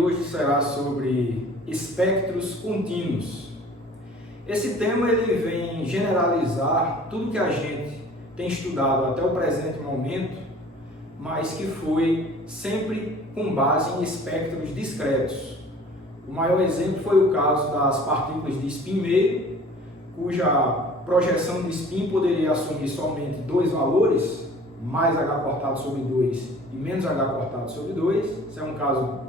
hoje será sobre espectros contínuos. Esse tema ele vem generalizar tudo que a gente tem estudado até o presente momento, mas que foi sempre com base em espectros discretos. O maior exemplo foi o caso das partículas de spin meio, cuja projeção de spin poderia assumir somente dois valores, mais h cortado sobre 2 e menos h cortado sobre 2. Esse é um caso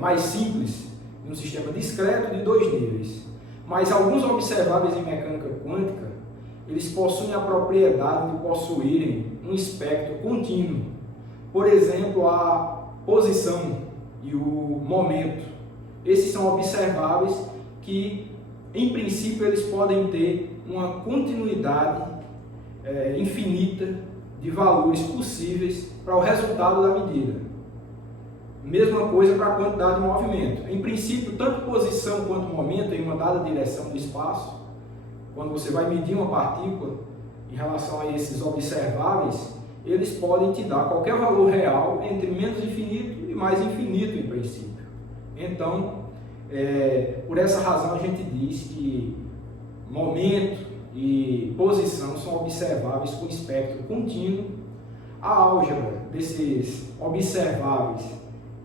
mais simples, em um sistema discreto de dois níveis. Mas alguns observáveis em mecânica quântica, eles possuem a propriedade de possuírem um espectro contínuo. Por exemplo, a posição e o momento. Esses são observáveis que, em princípio, eles podem ter uma continuidade infinita de valores possíveis para o resultado da medida. Mesma coisa para a quantidade de movimento. Em princípio, tanto posição quanto momento em uma dada direção do espaço, quando você vai medir uma partícula em relação a esses observáveis, eles podem te dar qualquer valor real entre menos infinito e mais infinito em princípio. Então, por essa razão a gente diz que momento e posição são observáveis com espectro contínuo. A álgebra desses observáveis,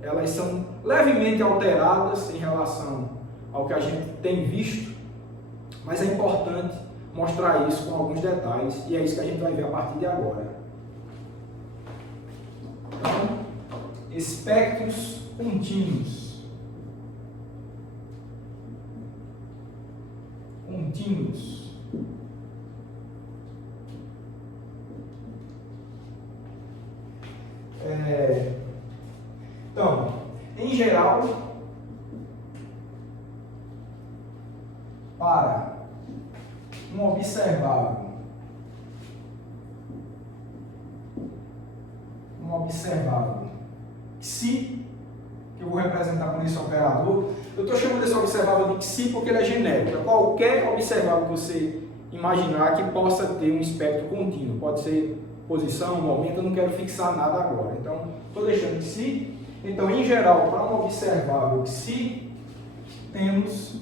elas são levemente alteradas em relação ao que a gente tem visto, mas é importante mostrar isso com alguns detalhes, e é isso que a gente vai ver a partir de agora. Então, espectros contínuos. Então, em geral, para um observável Xi, que eu vou representar com esse operador, eu estou chamando esse observável de Xi porque ele é genérico. É qualquer observável que você imaginar que possa ter um espectro contínuo. Pode ser posição, momento, eu não quero fixar nada agora. Então, estou deixando Xi. Então, em geral, para um observável Xi, temos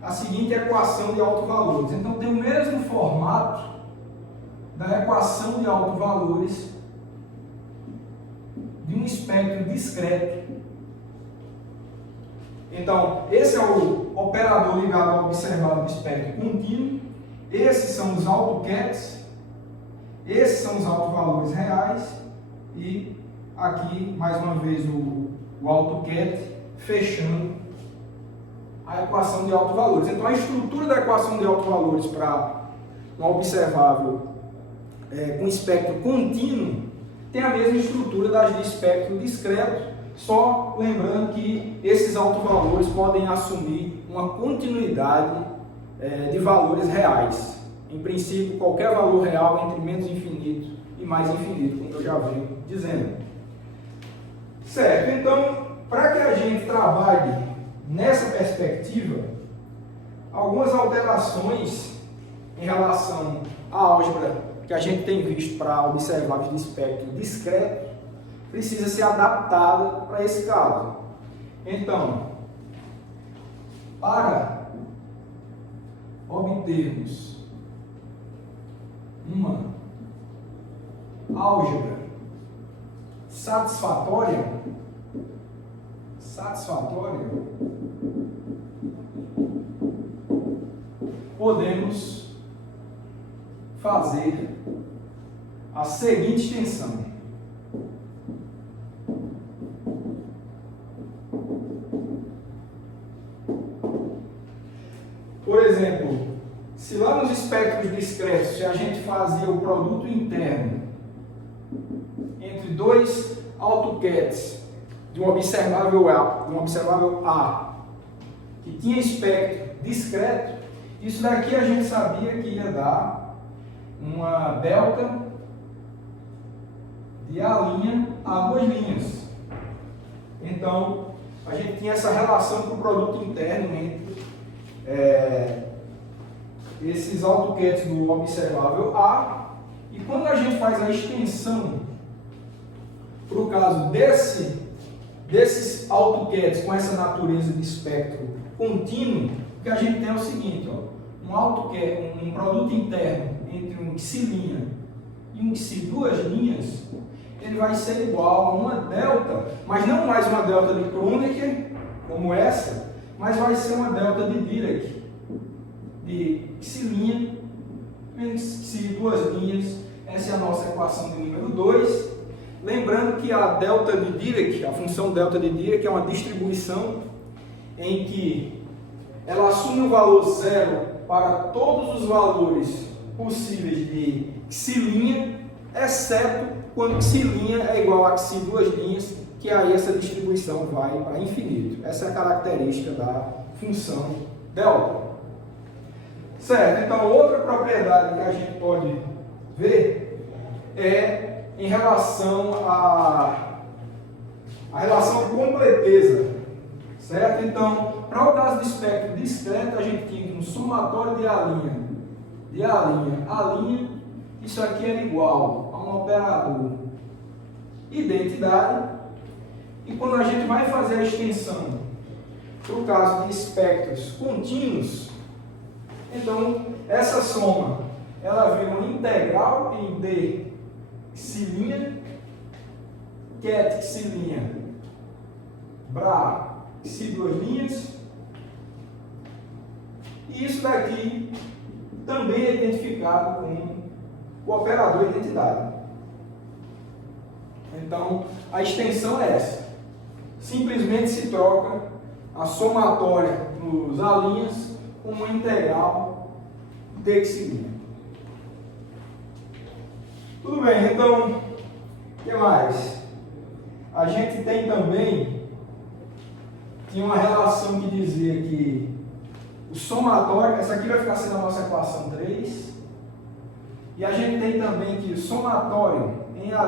a seguinte equação de autovalores. Então, tem o mesmo formato da equação de autovalores de um espectro discreto. Então, esse é o operador ligado ao observável de espectro contínuo. Esses são os autocats. Esses são os autovalores reais. E aqui, mais uma vez, o autocat fechando a equação de autovalores. Então, a estrutura da equação de autovalores para um observável com espectro contínuo tem a mesma estrutura das de espectro discreto, só lembrando que esses autovalores podem assumir uma continuidade de valores reais. Em princípio, qualquer valor real entre menos infinito e mais infinito, como eu já venho dizendo. Certo, então, para que a gente trabalhe nessa perspectiva, algumas alterações em relação à álgebra que a gente tem visto para observáveis de espectro discreto precisa ser adaptada para esse caso. Então, para obtermos uma álgebra satisfatória, podemos fazer a seguinte extensão. Por exemplo, se lá nos espectros discretos, se a gente fazia o produto interno entre dois autocats de um observável A, que tinha espectro discreto, isso daqui a gente sabia que ia dar uma delta de A' a duas linhas. Então, a gente tinha essa relação com o produto interno entre esses autocats do observável A, e quando a gente faz a extensão para o caso desse desses AutoCADs com essa natureza de espectro contínuo, o que a gente tem é o seguinte, ó, um AutoCAD, um produto interno entre um xlinha e um xi duas linhas, ele vai ser igual a uma delta, mas não mais uma delta de Kronecker, como essa, mas vai ser uma delta de Dirac, de xlinha menos xi duas linhas. Essa é a nossa equação de número 2. Lembrando que a delta de Dirac, a função delta de Dirac, é uma distribuição em que ela assume o valor zero para todos os valores possíveis de x'linha, exceto quando x'linha é igual a xi duas linhas, que aí essa distribuição vai para infinito. Essa é a característica da função delta. Certo? Então, outra propriedade que a gente pode ver é em relação à relação de completeza. Certo? Então, para o caso do espectro discreto, a gente tinha um somatório de A', isso aqui era igual a um operador identidade, e quando a gente vai fazer a extensão para o caso de espectros contínuos, então essa soma ela vira uma integral em D x'linha, ket x'linha, bra xi duas linhas, e isso daqui também é identificado com o operador identidade. Então, a extensão é essa. Simplesmente se troca a somatória nos alinhas com uma integral de x'linha. Tudo bem, então, o que mais? A gente tem também, tinha uma relação que dizia que o somatório, essa aqui vai ficar sendo a nossa equação 3, e a gente tem também que o somatório em A'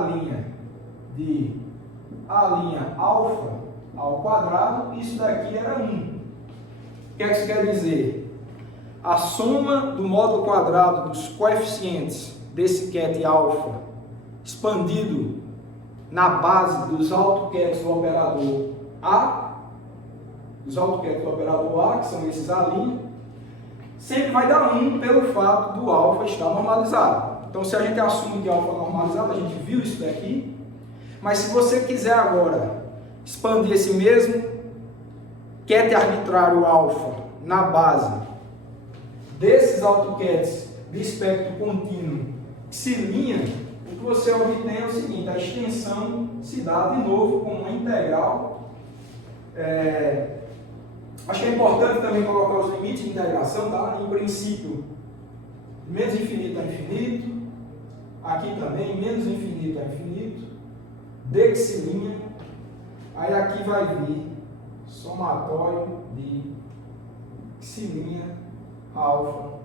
de A' alfa ao quadrado, isso daqui era 1. O que é que isso quer dizer? A soma do módulo quadrado dos coeficientes desse ket alfa expandido na base dos AutoCADs do operador A, que são esses A', sempre vai dar 1 pelo fato do alfa estar normalizado. Então, se a gente assume que alfa é normalizado, a gente viu isso daqui, mas se você quiser agora expandir esse mesmo ket arbitrário alfa na base desses AutoCADs de espectro contínuo x'linha, o que você obtém é o seguinte: a extensão se dá de novo como uma integral. Acho que é importante também colocar os limites de integração, tá? Em princípio, menos infinito a infinito, aqui também, menos infinito a infinito, de x'linha, aí aqui vai vir somatório de x'linha alfa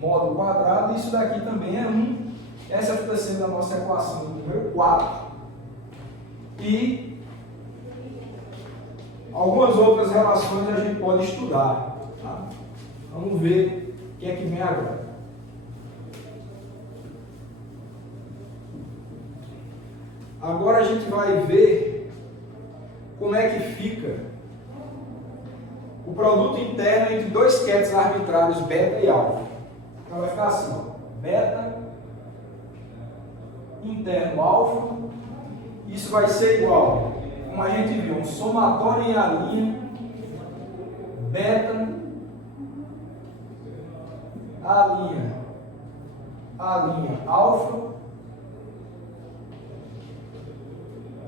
módulo quadrado, isso daqui também é 1. Essa fica sendo a nossa equação número 4. E algumas outras relações a gente pode estudar. Tá? Vamos ver o que é que vem agora. Agora a gente vai ver como é que fica o produto interno entre dois kets arbitrários beta e alfa. Então vai ficar assim, ó, beta interno alfa, isso vai ser igual, como a gente viu, um somatório em A', beta, A' alfa,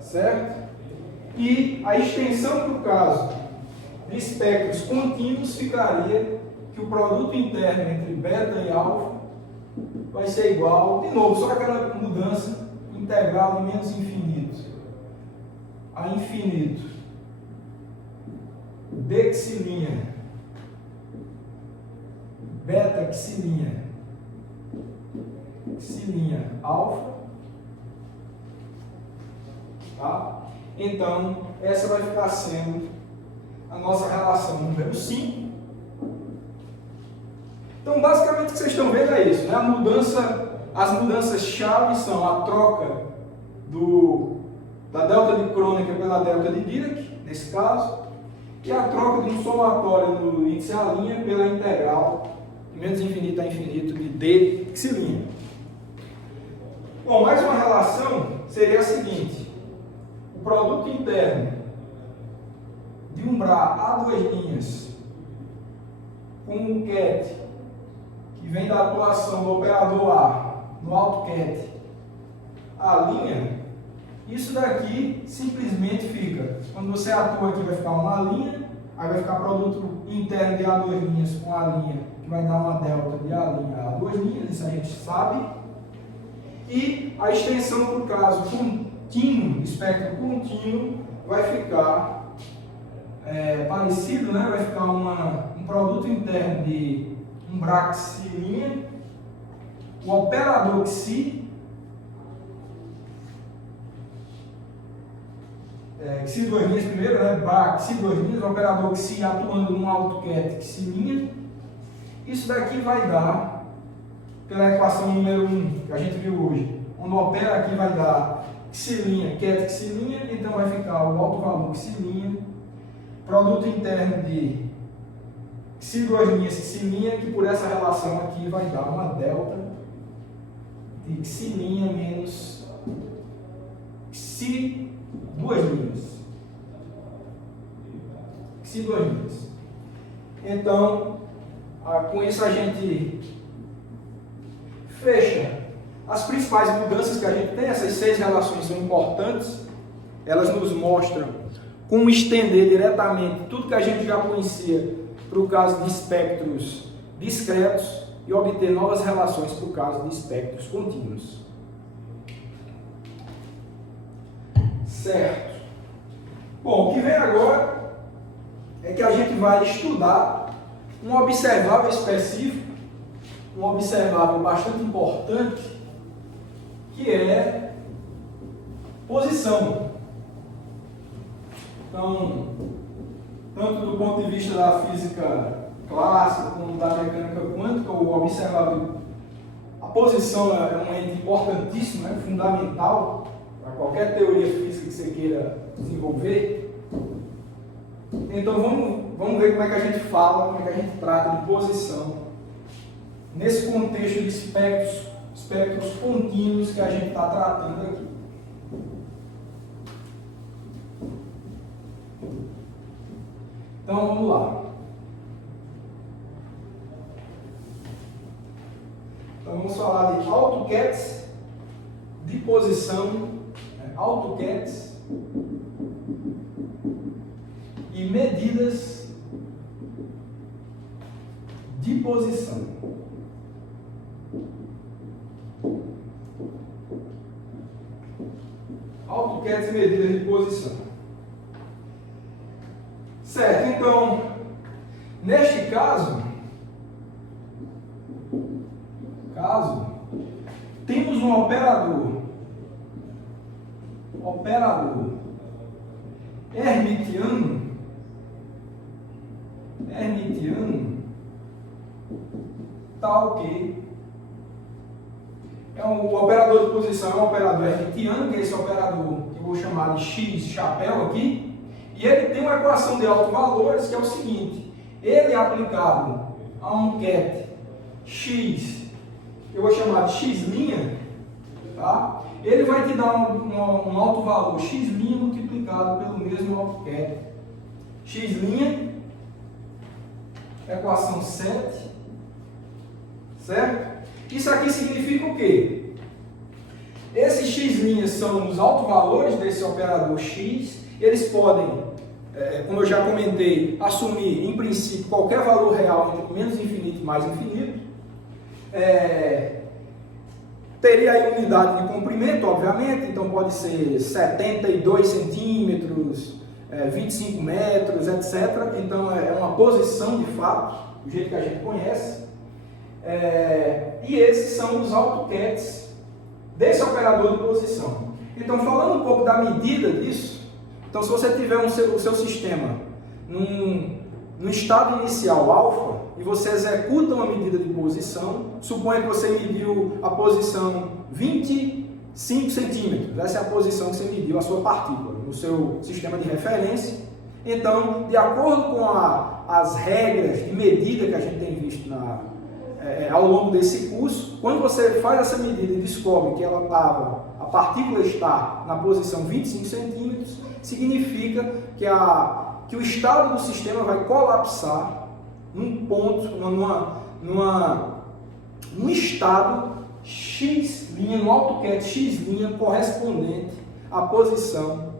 certo? E a extensão para o caso de espectros contínuos ficaria que o produto interno entre beta e alfa vai ser igual, de novo, só aquela mudança integral de menos infinito a infinito de x'linha, beta x'linha alfa, tá? Então, essa vai ficar sendo a nossa relação número 5. Então, basicamente, o que vocês estão vendo é isso, né? As mudanças-chave são a troca da delta de Kronecker pela delta de Dirac, nesse caso, e a troca de um somatório do índice A' pela integral de menos infinito a infinito de D x'A. Bom, mais uma relação seria a seguinte: o produto interno de um BRA A duas linhas com um ket que vem da atuação do operador A no AutoCAD A', isso daqui simplesmente fica, quando você atua aqui vai ficar uma linha, aí vai ficar produto interno de A duas linhas com A', que vai dar uma delta de A' a duas linhas, isso a gente sabe. E a extensão para o caso contínuo, espectro contínuo, vai ficar parecido, né? Vai ficar um produto interno de um BRA x'A, o operador xi, xi duas linhas primeiro, né? BRA xi duas linhas, o operador xi atuando no AutoCAD x'A. Isso daqui vai dar, pela equação número 1 que a gente viu hoje, onde opera aqui vai dar x'A, ket x'A, então vai ficar o alto valor x'A, produto interno de xi duas linhas x'A, que por essa relação aqui vai dar uma delta de x'A menos xi duas linhas. Xi duas linhas. Então, com isso a gente fecha as principais mudanças que a gente tem. Essas 6 relações são importantes, elas nos mostram como estender diretamente tudo que a gente já conhecia para o caso de espectros discretos e obter novas relações para o caso de espectros contínuos. Certo. Bom, o que vem agora é que a gente vai estudar um observável específico, um observável bastante importante, que é posição. Então, tanto do ponto de vista da física clássica como da mecânica quântica, o observável, a posição é um ente importantíssimo, né, fundamental para qualquer teoria física que você queira desenvolver. Então vamos ver como é que a gente fala, como é que a gente trata de posição nesse contexto de espectros contínuos que a gente está tratando aqui. Então vamos lá. Então vamos falar de AutoCADs de posição, AutoCADs e medidas de posição. AutoCAD e medidas de posição. Certo, então, neste caso, temos um operador hermitiano, tal que o operador de posição é um operador hermitiano, que é esse operador que eu vou chamar de X chapéu aqui, e ele tem uma equação de autovalores que é o seguinte: ele é aplicado a um ket X, eu vou chamar de X', tá? Ele vai te dar um autovalor X' multiplicado pelo mesmo AutoCAD X', equação 7, certo? Isso aqui significa o quê? Esses X' são os autovalores desse operador X. Eles podem, como eu já comentei, assumir, em princípio, qualquer valor real entre menos infinito e mais infinito. Teria aí unidade de comprimento, obviamente, então pode ser 72 centímetros, 25 metros, etc. Então é uma posição de fato, do jeito que a gente conhece. E esses são os AutoCADs desse operador de posição. Então, falando um pouco da medida disso, então se você tiver o seu sistema no estado inicial alfa e você executa uma medida de posição, suponha que você mediu a posição 25 centímetros, essa é a posição que você mediu a sua partícula no seu sistema de referência. Então, de acordo com as regras de medida que a gente tem visto ao longo desse curso, quando você faz essa medida e descobre que a partícula está na posição 25 centímetros, significa que o estado do sistema vai colapsar num ponto, num estado X', no AutoCAD X' correspondente à posição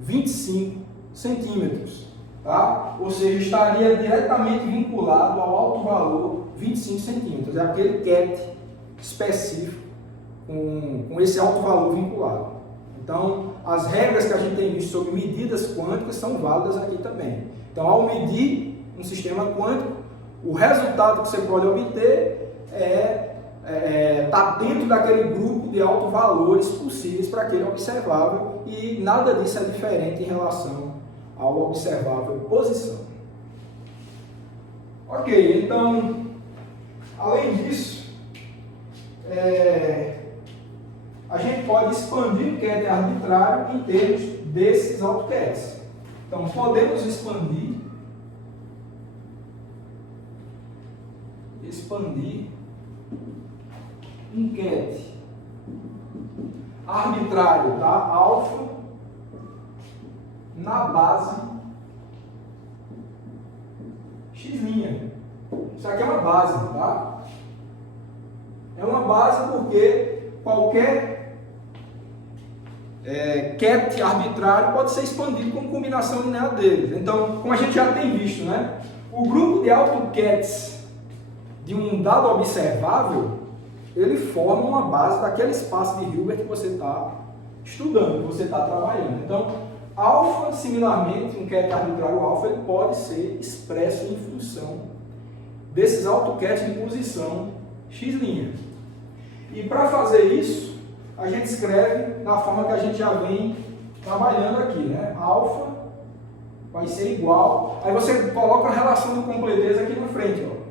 25 centímetros. Tá? Ou seja, estaria diretamente vinculado ao alto valor 25 centímetros. É aquele CAT específico com esse alto valor vinculado. Então, as regras que a gente tem visto sobre medidas quânticas são válidas aqui também. Então, ao medir um sistema quântico, o resultado que você pode obter está dentro daquele grupo de altos valores possíveis para aquele observável, e nada disso é diferente em relação ao observável posição. Ok, então, além disso, a gente pode expandir o CAD arbitrário em termos desses AutoCADs. Então, podemos expandir um CAD arbitrário, tá? Alfa na base X'. Isso aqui é uma base, tá? É uma base porque qualquer CAD arbitrário pode ser expandido com combinação linear deles. Então, como a gente já tem visto, né? O grupo de AutoCADs de um dado observável, ele forma uma base daquele espaço de Hilbert que você está estudando, que você está trabalhando. Então, alfa, similarmente, um CAD arbitrário alfa, ele pode ser expresso em função desses AutoCADs de posição X'. E para fazer isso, a gente escreve da forma que a gente já vem trabalhando aqui, né? Alfa vai ser igual, aí você coloca a relação de completez aqui na frente, ó.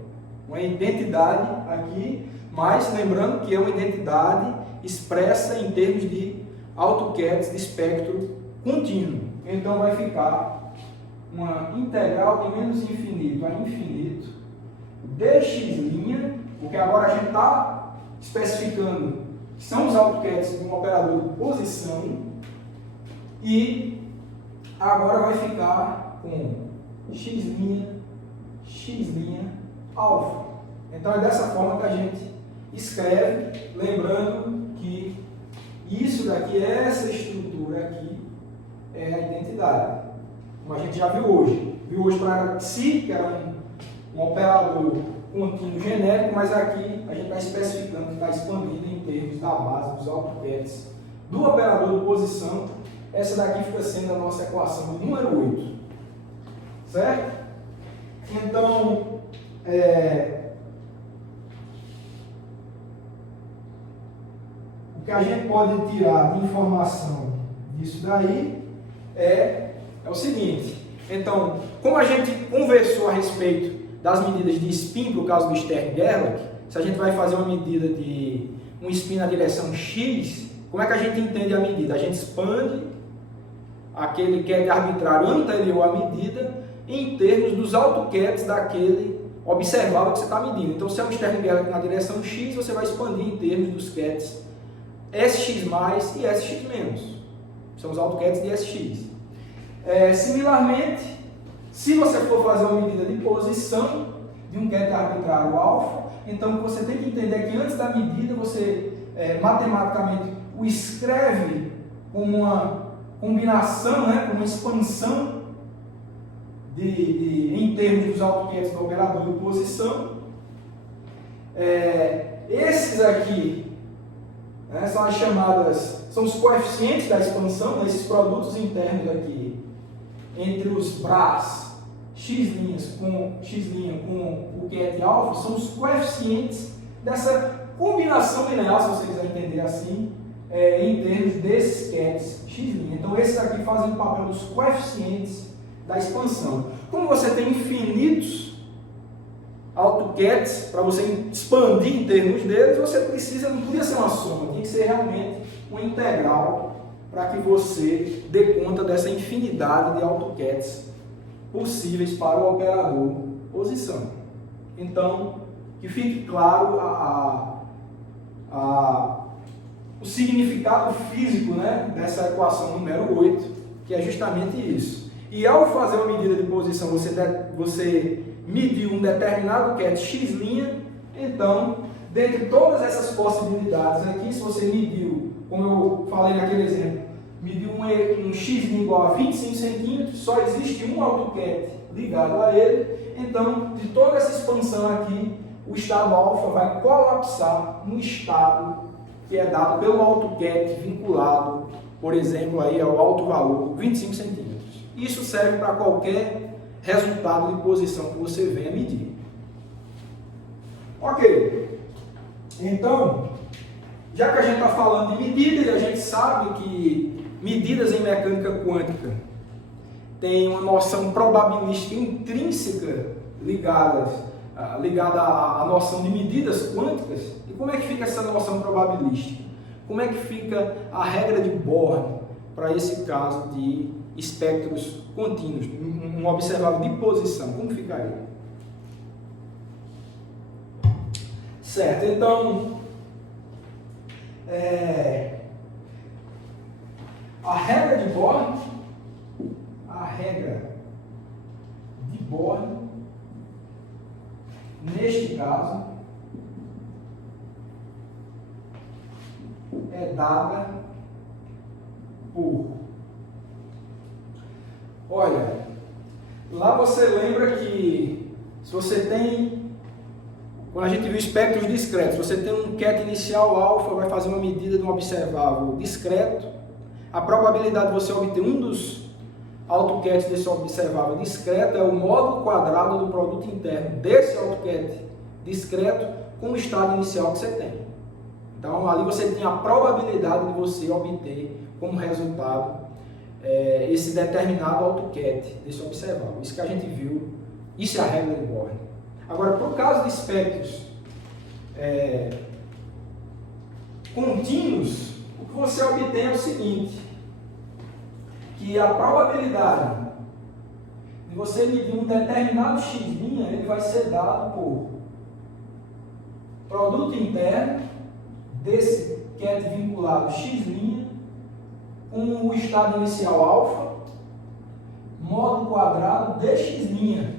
Uma identidade aqui, mas lembrando que é uma identidade expressa em termos de AutoCADs de espectro contínuo. Então vai ficar uma integral de menos infinito a infinito dx', porque agora a gente está especificando que são os AutoCADs de um operador de posição, e agora vai ficar com x', alfa. Então é dessa forma que a gente escreve, lembrando que isso daqui, essa estrutura aqui, é a identidade, como a gente já viu hoje. Viu hoje para psi, que era um operador contínuo genérico, mas aqui a gente está especificando que está expandido em termos da base dos AutoCADs do operador de posição. Essa daqui fica sendo a nossa equação número 8. Certo? Então, o que a gente pode tirar de informação disso daí é o seguinte. Então, como a gente conversou a respeito das medidas de spin para o caso do Stern-Gerlach, se a gente vai fazer uma medida de um spin na direção X, como é que a gente entende a medida? A gente expande aquele CAD arbitrário anterior à medida em termos dos AutoCADs daquele observável que você está medindo. Então, se é um Stern-Gerlach na direção X, você vai expandir em termos dos CADs SX+, e SX-. São os AutoCADs de SX. Similarmente, se você for fazer uma medida de posição de um CAD arbitrário alfa, então você tem que entender que antes da medida você matematicamente o escreve como uma combinação, né, como uma expansão em termos dos AutoCADs do operador de posição. Esses aqui, né, são as chamadas, são os coeficientes da expansão, né, esses produtos internos aqui entre os bras x' com o CAD alfa, são os coeficientes dessa combinação linear, se você quiser entender assim, em termos desses CADs x'. Então esses aqui fazem o papel dos coeficientes da expansão. Como você tem infinitos AutoCADs para você expandir em termos deles, você precisa, não podia ser uma soma, tinha que ser realmente uma integral para que você dê conta dessa infinidade de AutoCADs possíveis para o operador posição. Então, que fique claro o significado físico, né, dessa equação número 8, que é justamente isso. E ao fazer uma medida de posição, você mediu um determinado cat x', então, dentre todas essas possibilidades aqui, se você mediu, como eu falei naquele exemplo, mediu um x' igual a 25 centímetros, só existe um AutoCAD ligado a ele, então, de toda essa expansão aqui, o estado alfa vai colapsar no estado que é dado pelo AutoCAD vinculado, por exemplo, aí ao alto valor 25 centímetros. Isso serve para qualquer resultado de posição que você venha medir. Ok. Então, já que a gente está falando de medida, e a gente sabe que medidas em mecânica quântica têm uma noção probabilística intrínseca ligada à noção de medidas quânticas, e como é que fica essa noção probabilística? Como é que fica a regra de Born para esse caso de espectros contínuos, um observável de posição? Como ficaria? Certo, então, a regra de Born, neste caso, é dada por... Olha, lá você lembra que se você tem, quando a gente viu espectros discretos, você tem um cat inicial alfa, vai fazer uma medida de um observável discreto, a probabilidade de você obter um dos AutoCADs desse observável discreto é o módulo quadrado do produto interno desse AutoCAD discreto com o estado inicial que você tem. Então, ali você tem a probabilidade de você obter como resultado esse determinado AutoCAD desse observável. Isso que a gente viu, isso é a regra de Born. Agora, por caso de espectros contínuos, o que você obtém é o seguinte, que a probabilidade de você medir um determinado x', ele vai ser dado por produto interno desse cat vinculado x' com o estado inicial alfa, módulo quadrado de x'.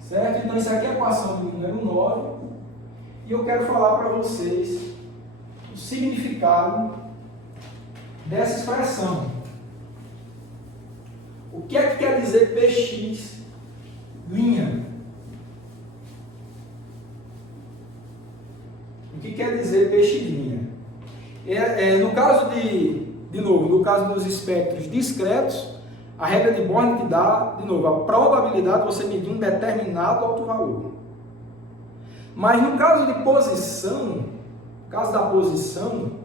Certo? Então, isso aqui é a equação do número 9. E eu quero falar para vocês o significado dessa expressão. O que é que quer dizer px'? O que quer dizer px'? No caso de novo, no caso dos espectros discretos, a regra de Born te dá, de novo, a probabilidade de você medir um determinado alto valor. Mas no caso de posição, no caso da posição,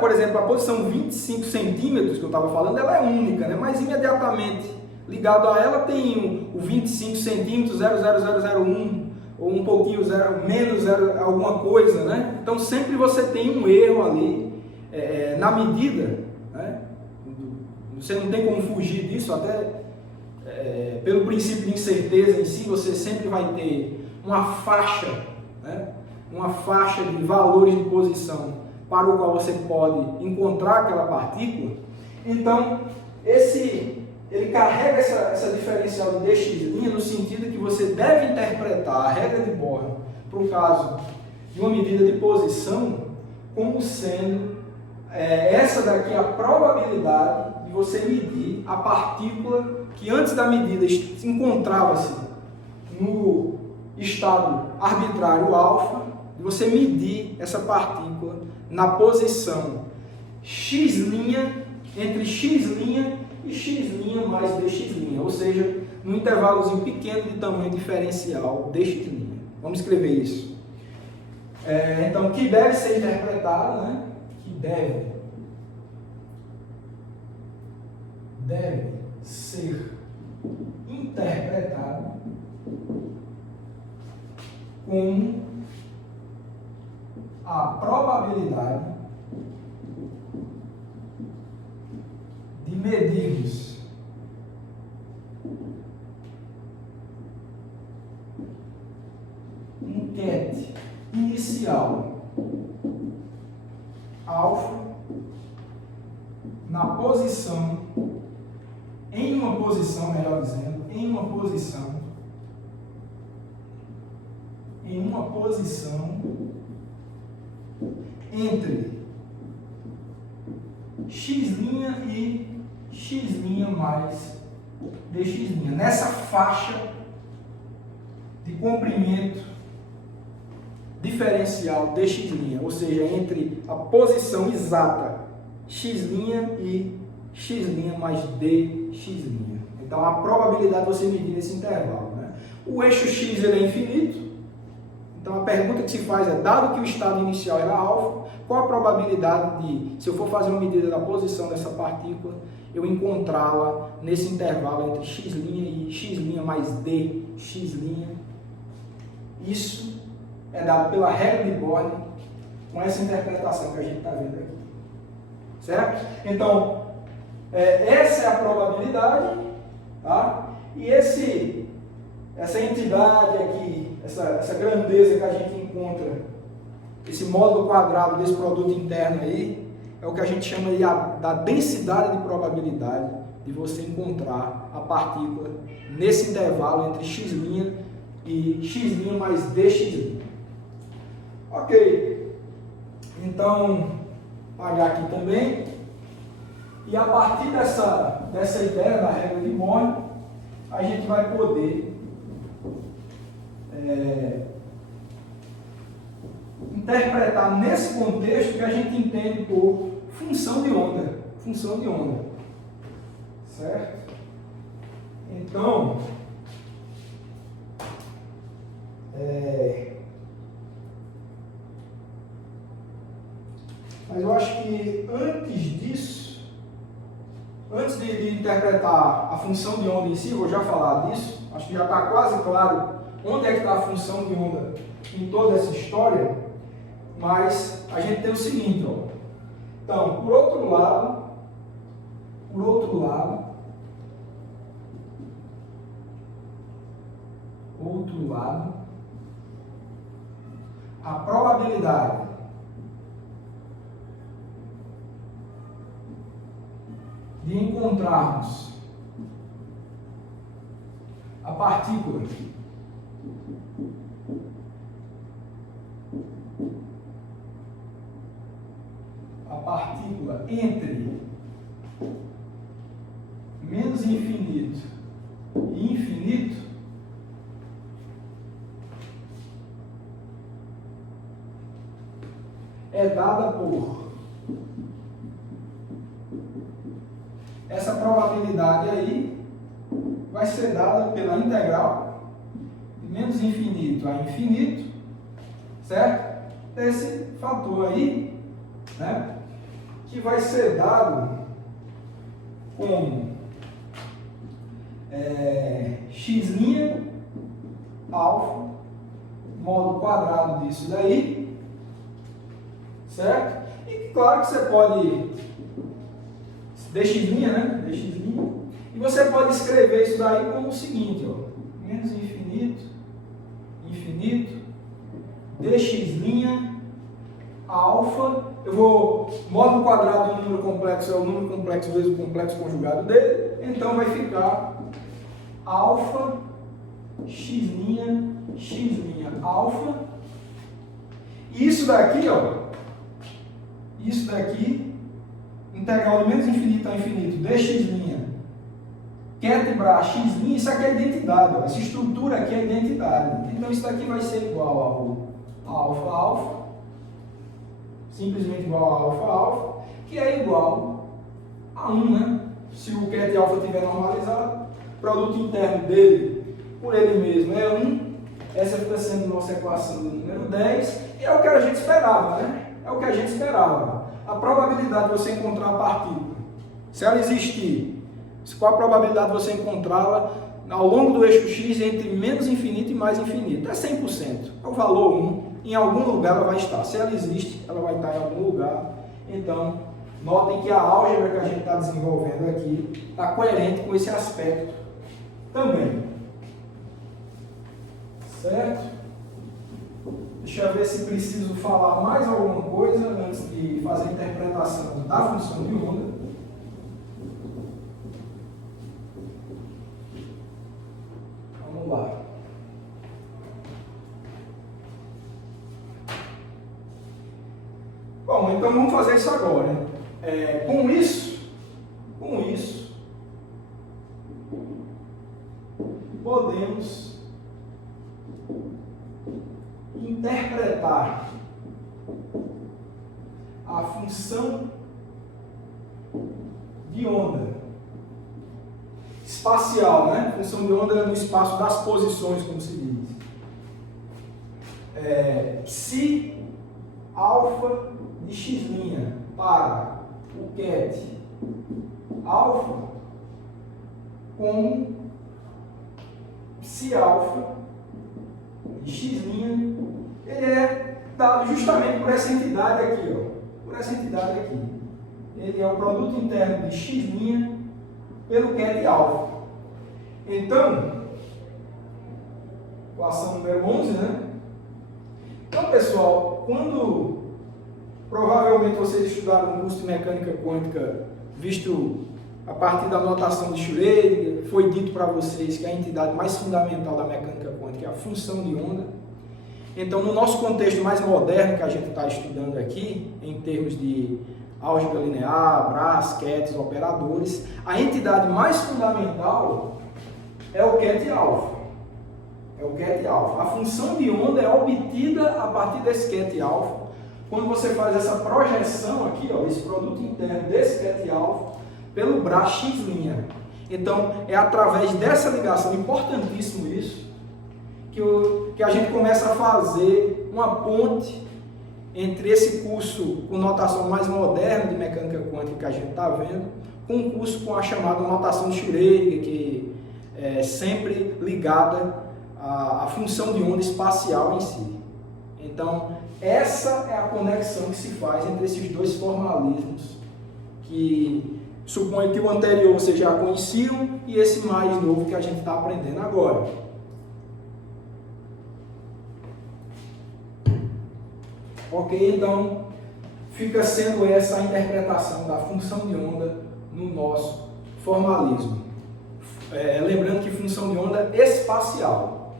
por exemplo, a posição 25 centímetros que eu estava falando, ela é única, né? Mas imediatamente ligado a ela tem o 25 centímetros, 0,0001, ou um pouquinho menos alguma coisa, né? Então sempre você tem um erro ali na medida, né? Você não tem como fugir disso, até pelo princípio de incerteza em si, você sempre vai ter uma faixa, né? Uma faixa de valores de posição para o qual você pode encontrar aquela partícula. Então, ele carrega essa diferencial de dx' no sentido que você deve interpretar a regra de Born para o caso de uma medida de posição como sendo essa daqui a probabilidade de você medir a partícula que antes da medida encontrava-se no estado arbitrário alfa, de você medir essa partícula na posição x' entre x' e x' mais dx', ou seja, num intervalozinho pequeno de tamanho diferencial dx'. Vamos escrever isso. Então, que deve ser interpretado, né? Que deve ser interpretado como a probabilidade de medirmos corrente inicial alfa na posição, em uma posição, melhor dizendo, em uma posição entre x' e x' mais dx', nessa faixa de comprimento diferencial dx', ou seja, entre a posição exata x' e x' mais dx'. Então, a probabilidade de você medir esse intervalo, né? O eixo x ele é infinito. Então, a pergunta que se faz é, dado que o estado inicial era alfa, qual a probabilidade de, se eu for fazer uma medida da posição dessa partícula, eu encontrá-la nesse intervalo entre x' e x' mais dx'? Isso é dado pela regra de Born com essa interpretação que a gente está vendo aqui. Certo? Então, essa é a probabilidade, tá? E essa entidade aqui, essa grandeza que a gente encontra, esse módulo quadrado desse produto interno aí, é o que a gente chama da densidade de probabilidade de você encontrar a partícula nesse intervalo entre x' e x' mais dx'. Ok, então, apagar aqui também, e a partir dessa ideia da regra de Born, a gente vai poder interpretar nesse contexto que a gente entende por função de onda, certo? Então, mas eu acho que antes disso, antes de interpretar a função de onda em si, vou já falar disso, acho que já está quase claro onde é que está a função de onda em toda essa história, mas a gente tem o seguinte, ó. Então, por outro lado, a probabilidade de encontrarmos a partícula entre menos infinito e infinito é dada por essa probabilidade aí vai ser dada pela integral de menos infinito a infinito, certo? Desse fator aí, né? Que vai ser dado como x' alfa módulo quadrado disso daí, certo? E claro que você pode dx', né? dx', e você pode escrever isso daí como o seguinte, ó, menos infinito, dx' alfa, eu vou, módulo quadrado do número complexo é o número complexo vezes o complexo conjugado dele, então vai ficar alfa x' alfa, e isso daqui, ó, integral de menos infinito a infinito dx' quebrar x', isso aqui é identidade, ó, essa estrutura aqui é identidade, então isso daqui vai ser igual ao alfa, simplesmente igual a alfa, que é igual a 1, né? Se o ket alfa estiver normalizado, o produto interno dele, por ele mesmo, é 1. Essa fica sendo nossa equação do número 10, e é o que a gente esperava, né? É o que a gente esperava. A probabilidade de você encontrar a partícula, se ela existir, qual a probabilidade de você encontrá-la ao longo do eixo x entre menos infinito e mais infinito? É 100%. É o valor 1. Em algum lugar ela vai estar. Se ela existe, ela vai estar em algum lugar. Então, notem que a álgebra que a gente está desenvolvendo aqui está coerente com esse aspecto também. Certo? Deixa eu ver se preciso falar mais alguma coisa antes de fazer a interpretação da função de onda. Vamos lá. Bom, então vamos fazer isso agora. Com isso, podemos interpretar a função de onda espacial, né? Função de onda no espaço das posições, como se diz. Psi alfa de x' para o ket alfa com psi alfa de x', ele é dado justamente por essa entidade aqui, ó, por essa entidade aqui. Ele é o produto interno de x' pelo ket alfa. Então, equação número 11, né? Então, pessoal, quando provavelmente vocês estudaram um curso de mecânica quântica, visto a partir da notação de Schrödinger, foi dito para vocês que a entidade mais fundamental da mecânica quântica é a função de onda. Então, no nosso contexto mais moderno que a gente está estudando aqui, em termos de álgebra linear, Brás, Kets, operadores, a entidade mais fundamental é o ket alfa. É o ket alfa. A função de onda é obtida a partir desse ket alfa. Quando você faz essa projeção aqui, ó, esse produto interno desse ket alfa pelo Brás x'. Então, é através dessa ligação, importantíssimo isso, que a gente começa a fazer uma ponte entre esse curso com notação mais moderna de mecânica quântica que a gente está vendo, com um curso com a chamada notação de Schrödinger, que é sempre ligada à função de onda espacial em si. Então, essa é a conexão que se faz entre esses dois formalismos, que suponho que o anterior vocês já conheciam e esse mais novo que a gente está aprendendo agora. Ok? Então, fica sendo essa a interpretação da função de onda no nosso formalismo. Lembrando que função de onda espacial.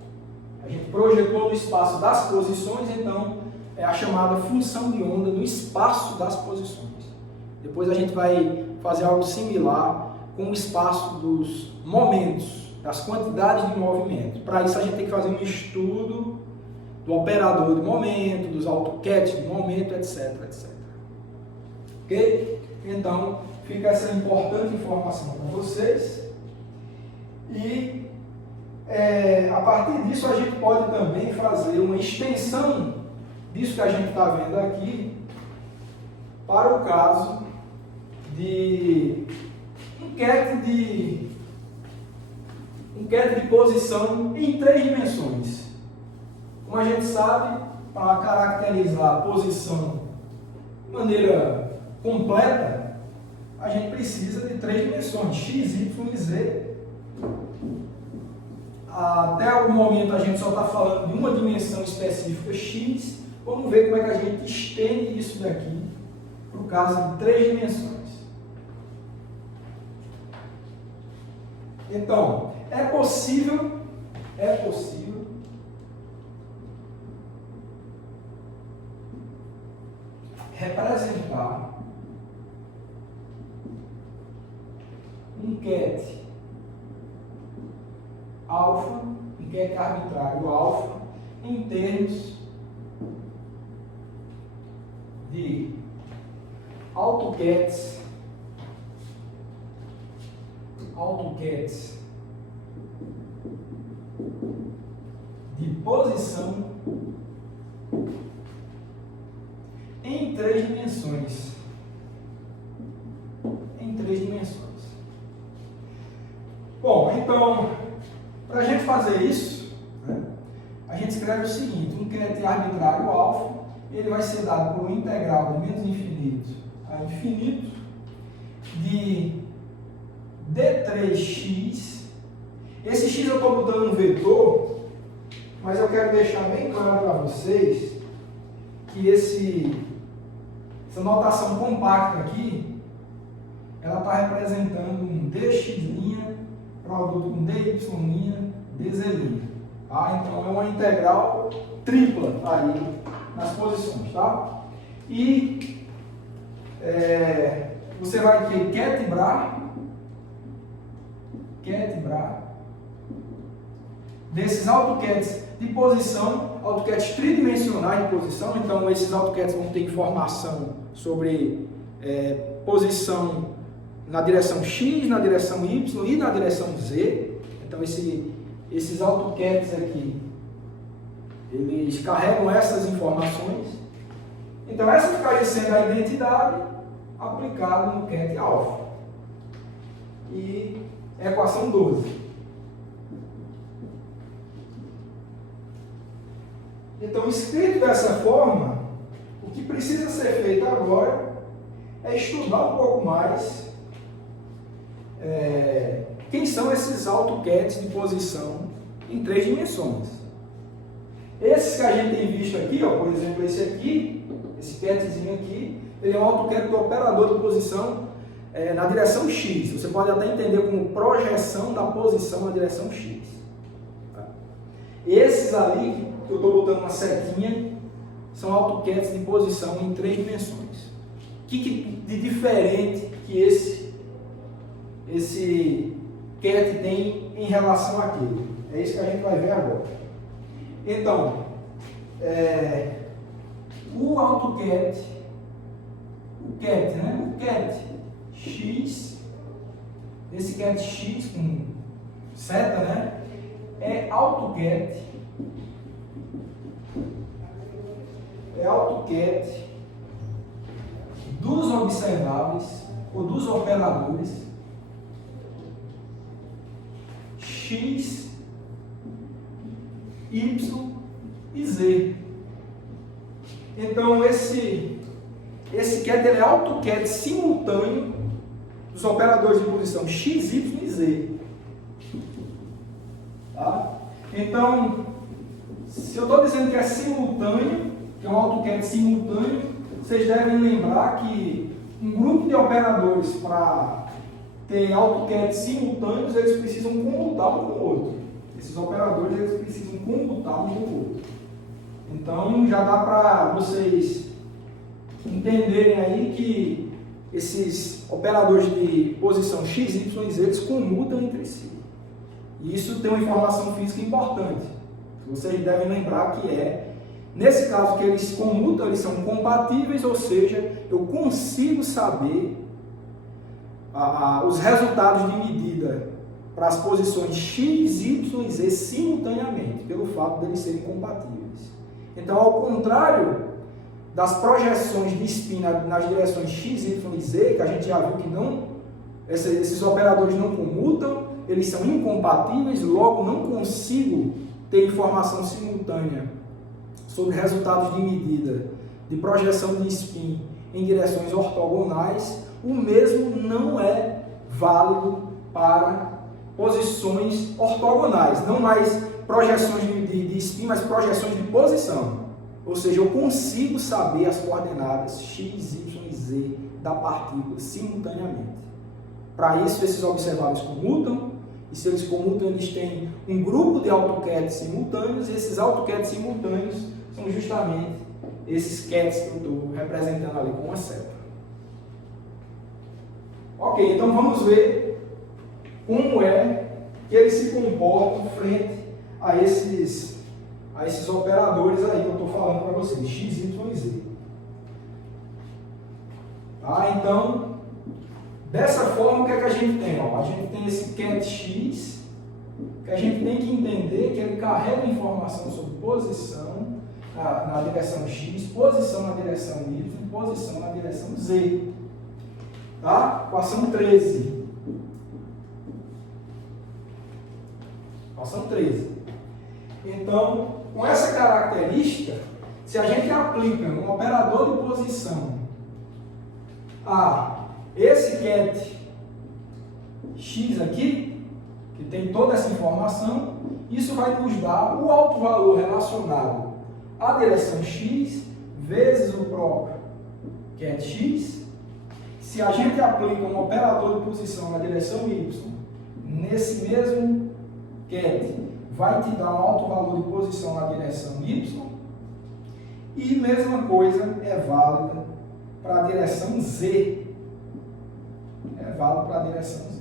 A gente projetou no espaço das posições, então é a chamada função de onda no espaço das posições. Depois a gente vai fazer algo similar com o espaço dos momentos, das quantidades de movimento. Para isso a gente tem que fazer um estudo do operador de momento, dos AutoCAD de momento, etc, etc. Ok? Então, fica essa importante informação para vocês. E a partir disso a gente pode também fazer uma extensão disso que a gente está vendo aqui para o caso de um ket de posição em 3 dimensões. Como a gente sabe, para caracterizar a posição de maneira completa, a gente precisa de 3 dimensões, x, y e z. Até o momento a gente só está falando de uma dimensão específica, x. Vamos ver como é que a gente estende isso daqui para o caso de 3 dimensões. Então, é possível representar um ket alfa, um ket arbitrário alfa, em termos de AutoCADs de posição em 3 dimensões. Bom, então, para a gente fazer isso, né, a gente escreve o seguinte: um ket arbitrário alfa, ele vai ser dado por um integral de menos infinito a infinito de d3x. Esse x eu estou botando um vetor, mas eu quero deixar bem claro para vocês que essa notação compacta aqui, ela está representando um dx' produto com dy', dz'. Tá? Então é uma integral tripla aí nas posições. Tá? E você vai ter quetibrar desses AutoCADs de posição, AutoCADs tridimensionais de posição. Então esses AutoCADs vão ter informação sobre posição na direção X, na direção Y e na direção Z. Então esses AutoCADs aqui, eles carregam essas informações. Então essa ficaria sendo a identidade aplicada no CAD alfa. E equação 12. Então, escrito dessa forma, o que precisa ser feito agora é estudar um pouco mais quem são esses AutoCADs de posição em 3 dimensões. Esses que a gente tem visto aqui, ó, por exemplo, esse aqui, esse CADzinho aqui, ele é um AutoCAD do operador de posição na direção X. Você pode até entender como projeção da posição na direção X. Tá? Esses ali, que eu estou botando uma setinha, são AutoCADs de posição em 3 dimensões. O que de diferente que esse CAD tem em relação àquele? É isso que a gente vai ver agora. Então, o AutoCAD, o CAD X, esse CAD X com seta, né? É AutoCAD dos observáveis ou dos operadores X, Y e Z. Então esse CAD é AutoCAD simultâneo dos operadores de posição X, Y e Z. Tá? Então, se eu estou dizendo que é simultâneo, que é um AutoCAD simultâneo, vocês devem lembrar que um grupo de operadores, para ter AutoCAD simultâneos, eles precisam comutar um com o outro. Esses operadores, eles precisam comutar um com o outro. Então, já dá para vocês entenderem aí que esses operadores de posição X, Y e Z, eles comutam entre si. E isso tem uma informação física importante. Vocês devem lembrar que nesse caso que eles comutam, eles são compatíveis, ou seja, eu consigo saber os resultados de medida para as posições X, Y e Z simultaneamente, pelo fato de eles serem compatíveis. Então, ao contrário das projeções de spin nas direções X, Y e Z, que a gente já viu que esses operadores não comutam, eles são incompatíveis, logo não consigo ter informação simultânea sobre resultados de medida de projeção de spin em direções ortogonais. O mesmo não é válido para posições ortogonais, não mais projeções de spin, mas projeções de posição. Ou seja, eu consigo saber as coordenadas X, Y e Z da partícula simultaneamente. Para isso, esses observáveis comutam, e se eles comutam, eles têm um grupo de AutoCAD simultâneos, e esses AutoCAD simultâneos são justamente esses CADs que eu estou representando ali com uma seta. Ok, então vamos ver como é que eles se comportam frente a esses operadores aí que eu estou falando para vocês, X, Y e Z. Tá? Então, dessa forma, o que é que a gente tem? A gente tem esse CAD X, que a gente tem que entender que ele carrega informação sobre posição na direção X, posição na direção Y, posição na direção Z. Tá? Equação 13. Equação 13. Então, com essa característica, se a gente aplica um operador de posição a esse CAD X aqui, que tem toda essa informação, isso vai nos dar o alto valor relacionado à direção X vezes o próprio ket x. Se a gente aplica um operador de posição na direção y, nesse mesmo ket, vai te dar um alto valor de posição na direção y. E mesma coisa é válida para a direção z. É válido para a direção z.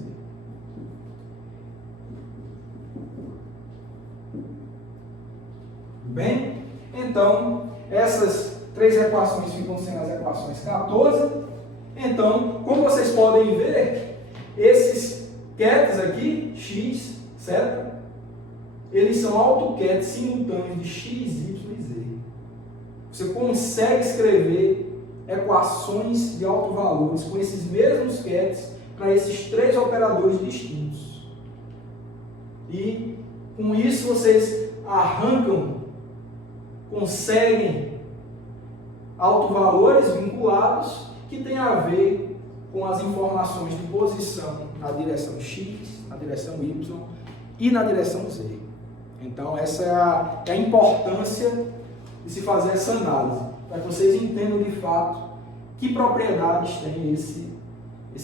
Bem, então, essas três equações ficam sendo as equações 14. Então, como vocês podem ver, esses kets aqui, x, certo? Eles são autokets simultâneos de x, y e z. Você consegue escrever equações de autovalores com esses mesmos kets para esses três operadores distintos. E com isso vocês conseguem autovalores vinculados que tem a ver com as informações de posição na direção x, na direção y e na direção z. Então essa é a importância de se fazer essa análise, para que vocês entendam de fato que propriedades tem esse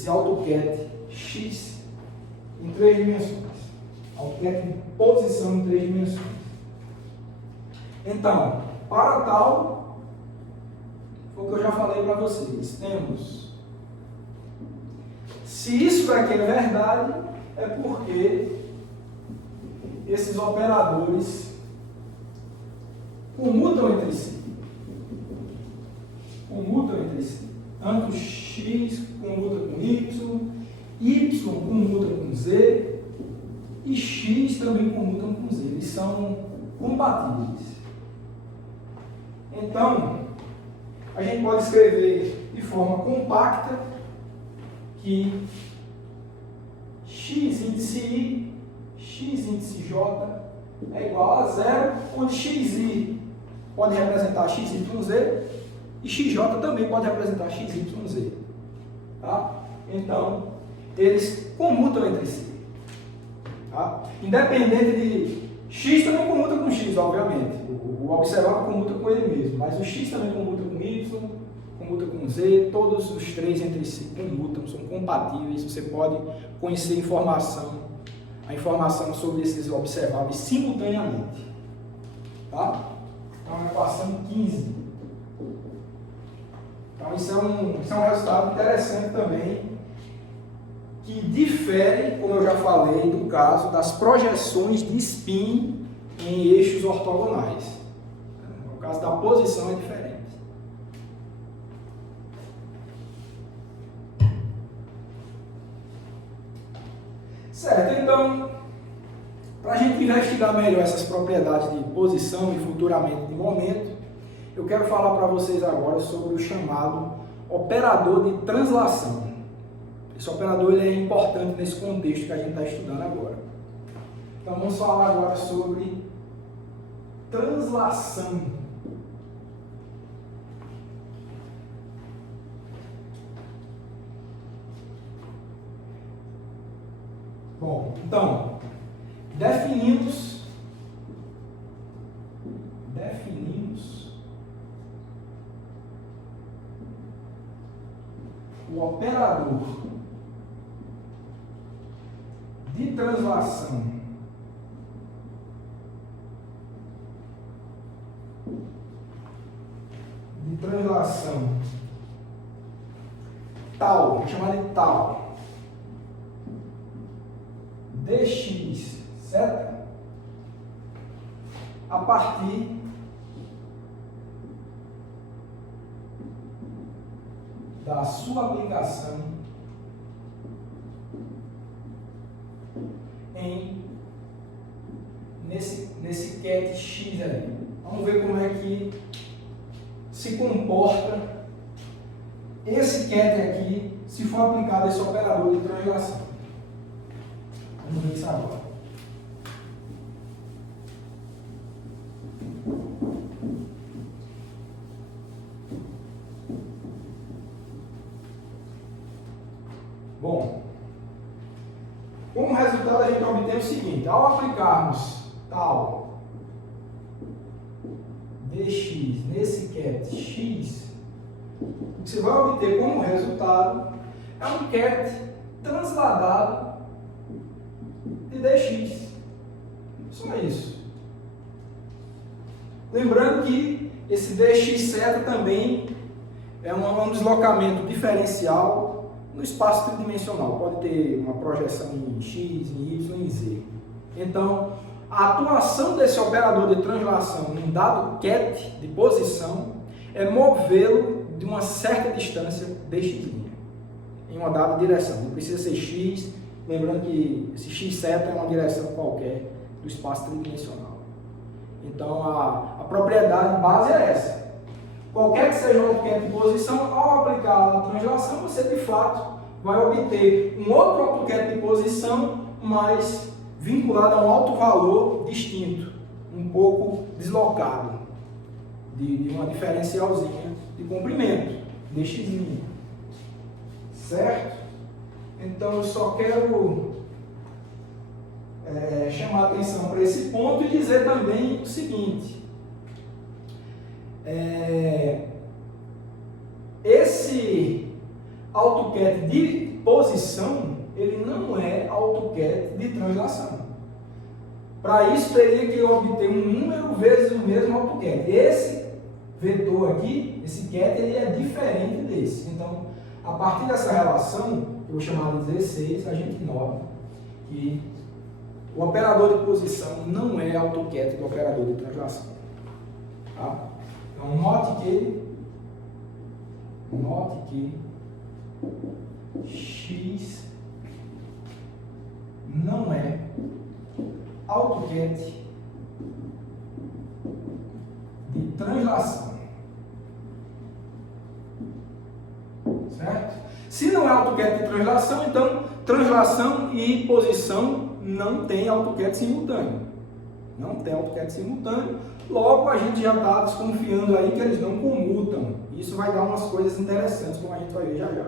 AutoCAD x em 3 dimensões. AutoCAD de posição em 3 dimensões. Então, para tal, foi o que eu já falei para vocês, temos, se isso daqui é verdade, é porque esses operadores comutam entre si. Tanto x comuta com y comuta com z e x também comutam com z. Eles são compatíveis. Então, a gente pode escrever de forma compacta que x índice i, x índice j é igual a zero, onde xi pode representar x, y, z e xj também pode representar x, y, z. Tá? Então, eles comutam entre si. Tá? Independente de... x também comuta com x, obviamente. O observado comuta com ele mesmo, mas o x também comuta com y, comuta com z, todos os três entre si comutam, são compatíveis. Você pode conhecer a informação sobre esses observáveis simultaneamente. Tá? Então, a equação 15. Então, isso é um resultado interessante também, que difere, como eu já falei, do caso das projeções de spin em eixos ortogonais. No caso da posição é diferente. Certo, então, para a gente investigar melhor essas propriedades de posição e futuramente de momento, eu quero falar para vocês agora sobre o chamado operador de translação. Esse operador ele é importante nesse contexto que a gente está estudando agora. Então vamos falar agora sobre translação. Bom, então, definimos o operador de translação tal, vou chamar de tal, dx, certo? A partir da sua aplicação nesse ket x ali. Vamos ver como é que se comporta esse ket aqui se for aplicado esse operador de translação. Vamos ver isso agora. Bom, como resultado a gente obtém o seguinte: ao aplicarmos tal dx nesse ket x, o que você vai obter como resultado é um ket transladado de dx. Só isso. Lembrando que esse dx certo também é um deslocamento diferencial no espaço tridimensional. Pode ter uma projeção em x, em y, em z. Então, a atuação desse operador de translação num dado ket de posição é movê-lo de uma certa distância dx' em uma dada direção. Não precisa ser x, lembrando que esse x certo é uma direção qualquer do espaço tridimensional. Então, a propriedade base é essa. Qualquer que seja o autoquete de posição, ao aplicar a translação, você de fato vai obter um outro autoquete de posição, mas vinculado a um alto valor distinto, um pouco deslocado, de uma diferencialzinha de comprimento, dx'. Certo? Então eu só quero chamar a atenção para esse ponto e dizer também o seguinte: esse AutoCAD de posição, ele não é AutoCAD de translação. Para isso, teria que obter um número vezes o mesmo AutoCAD. Esse vetor aqui, esse CAD, ele é diferente desse. Então, a partir dessa relação, que eu vou chamar de 16, a gente nota que o operador de posição não é AutoCAD do operador de translação. Tá? Então, note que x não é AutoCAD de translação. Certo? Se não é AutoCAD de translação, então translação e posição não tem AutoCAD simultâneo. Não tem AutoCAD simultâneo. Logo, a gente já está desconfiando aí que eles não comutam. Isso vai dar umas coisas interessantes, como a gente vai ver já já.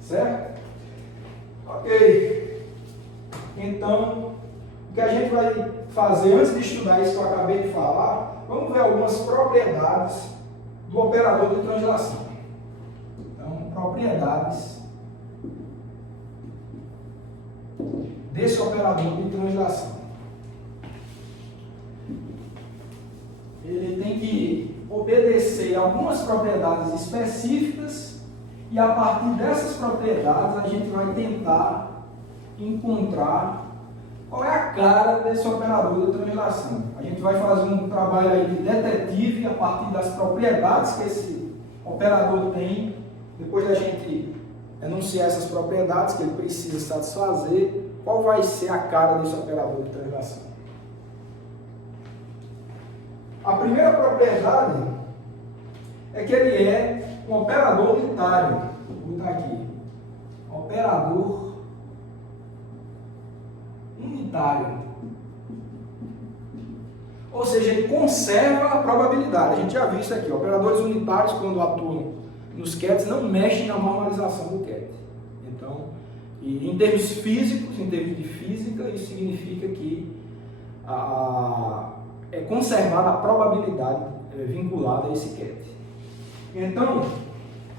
Certo? Ok. Então, o que a gente vai fazer antes de estudar isso que eu acabei de falar, vamos ver algumas propriedades do operador de translação. Então, propriedades desse operador de translação. Ele tem que obedecer algumas propriedades específicas e a partir dessas propriedades a gente vai tentar encontrar qual é a cara desse operador de translação. A gente vai fazer um trabalho aí de detetive a partir das propriedades que esse operador tem. Depois da gente enunciar essas propriedades que ele precisa satisfazer, qual vai ser a cara desse operador de translação. A primeira propriedade é que ele é um operador unitário. Vou botar aqui. Operador unitário. Ou seja, ele conserva a probabilidade. A gente já viu isso aqui. Operadores unitários, quando atuam nos CADs, não mexem na normalização do CAD. Então, em termos físicos, em termos de física, isso significa que é conservada a probabilidade vinculada a esse CAD. Então,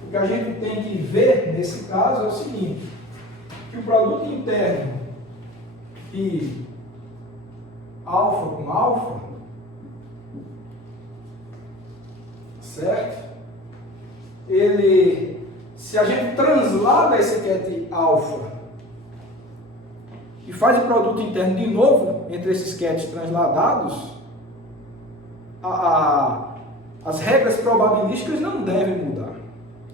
o que a gente tem que ver nesse caso é o seguinte, que o produto interno de alfa com alfa, certo? Ele, se a gente translada esse CAD alfa e faz o produto interno de novo entre esses CADs transladados, as regras probabilísticas não devem mudar.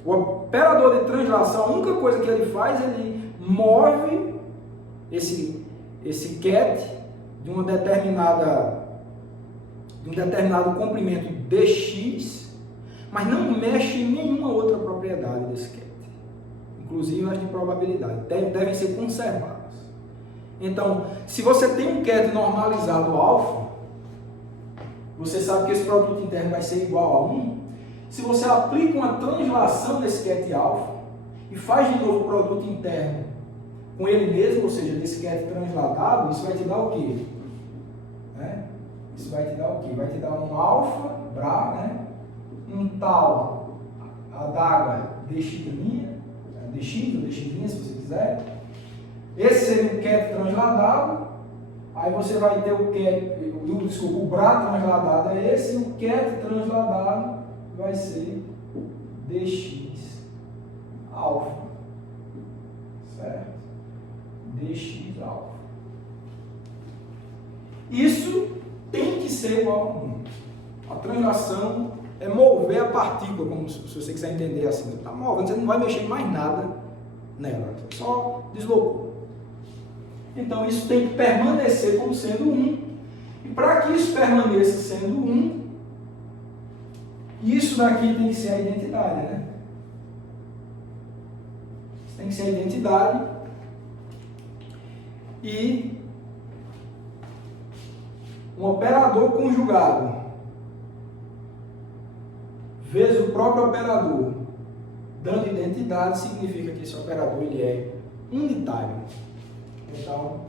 O operador de translação, a única coisa que ele faz, ele move esse CAD de um determinado comprimento dx, mas não mexe em nenhuma outra propriedade desse CAD, inclusive as de probabilidade, devem ser conservadas. Então, se você tem um CAD normalizado alfa, você sabe que esse produto interno vai ser igual a 1. Se você aplica uma translação nesse CAD alfa e faz de novo o produto interno com ele mesmo, ou seja, desse CAD transladado, isso vai te dar o quê? Isso vai te dar o quê? Vai te dar um alfa Bra, né? Um tal adaga dx', dx ou dx', se você quiser. Esse seria o ket transladado. Aí você vai ter o Bra transladado é esse, e o ket transladado vai ser dx alfa. Certo? Dx alfa. Isso tem que ser igual a 1. A translação é mover a partícula, como se você quiser entender assim. Você está movendo, você não vai mexer mais nada nela, só deslocou. Então isso tem que permanecer como sendo 1. E para que isso permaneça sendo 1, isso daqui tem que ser a identidade, né? Isso tem que ser a identidade. E um operador conjugado vezes o próprio operador dando identidade significa que esse operador ele é unitário. Então,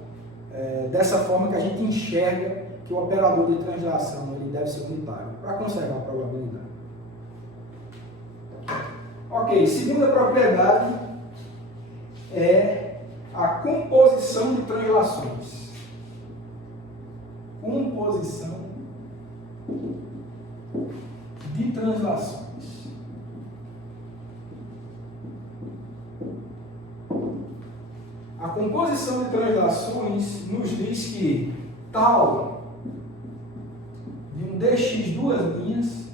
dessa forma que a gente enxerga que o operador de translação ele deve ser unitário para conservar a probabilidade. Ok, segunda propriedade é a composição de translações. Composição de translações. A composição de translações nos diz que tal de um dx duas linhas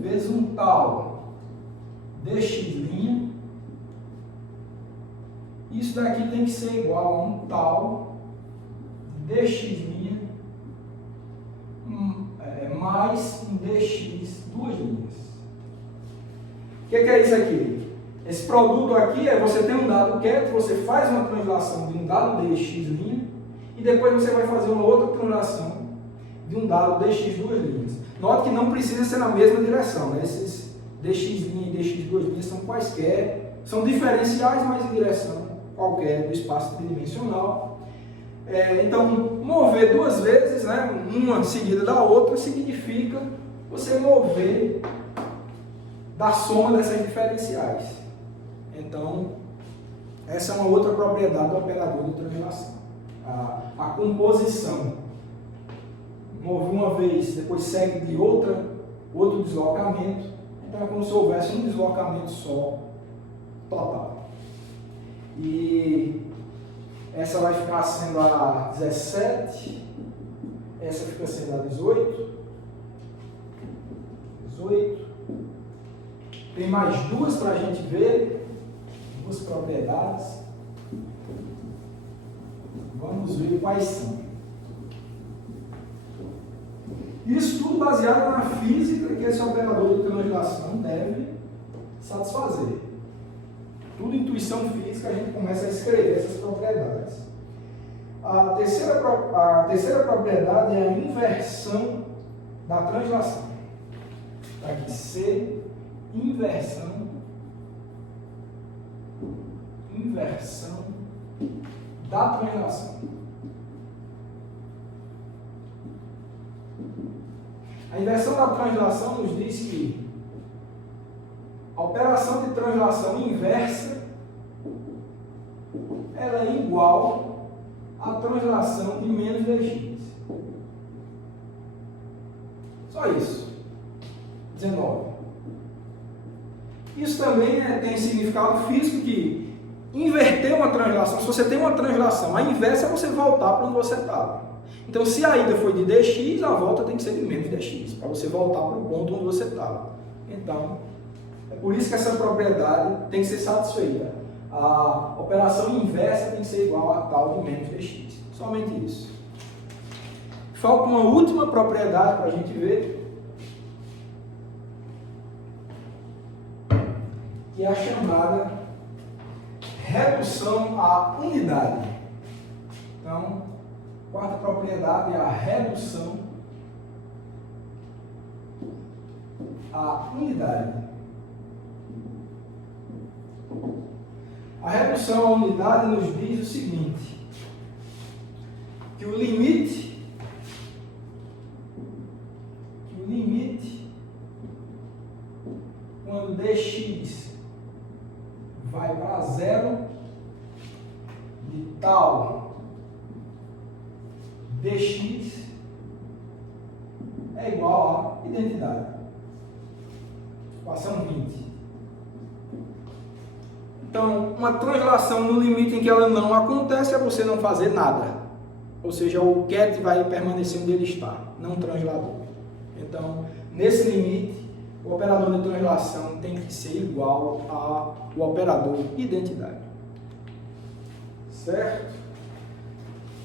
vezes um tal dx', isso daqui tem que ser igual a um tal dx' mais um dx duas linhas. O que é isso aqui? Esse produto aqui é você tem um dado ket, você faz uma translação de um dado dx' e depois você vai fazer uma outra translação de um dado dx duas linhas. Note que não precisa ser na mesma direção, né? Esses dx' e dx duas linhas são quaisquer, são diferenciais, mas em direção qualquer do espaço tridimensional. Então, mover duas vezes, né, uma seguida da outra, significa você mover da soma dessas diferenciais. Então, essa é uma outra propriedade do operador de translação. A composição. Move uma vez, depois segue de outro deslocamento. Então, é como se houvesse um deslocamento só, total. E essa vai ficar sendo a 17, essa fica sendo a 18. Tem mais duas para a gente ver, duas propriedades. Vamos ver quais são. Isso tudo baseado na física que esse operador de translação deve satisfazer. Tudo intuição física, a gente começa a escrever essas propriedades. A terceira propriedade é a inversão da translação. Está aqui C, inversão da translação. A inversão da translação nos diz que a operação de translação inversa ela é igual à translação de menos dx. Só isso. 19. Isso também tem significado físico que inverter uma translação, se você tem uma translação, a inversa é você voltar para onde você estava. Então, se a ida foi de dx, a volta tem que ser de menos dx, para você voltar para o ponto onde você estava. Então, é por isso que essa propriedade tem que ser satisfeita. A operação inversa tem que ser igual a tal de menos dx. Somente isso. Falta uma última propriedade para a gente ver, que é a chamada redução à unidade. Então, quarta propriedade é a redução à unidade. A redução à unidade nos diz o seguinte, que o limite quando dx vai para zero, de tal dx é igual a identidade. Equação 20. Então, uma translação no limite em que ela não acontece é você não fazer nada. Ou seja, o ket vai permanecer onde ele está, não translador. Então, nesse limite, o operador de translação tem que ser igual ao operador identidade. Certo?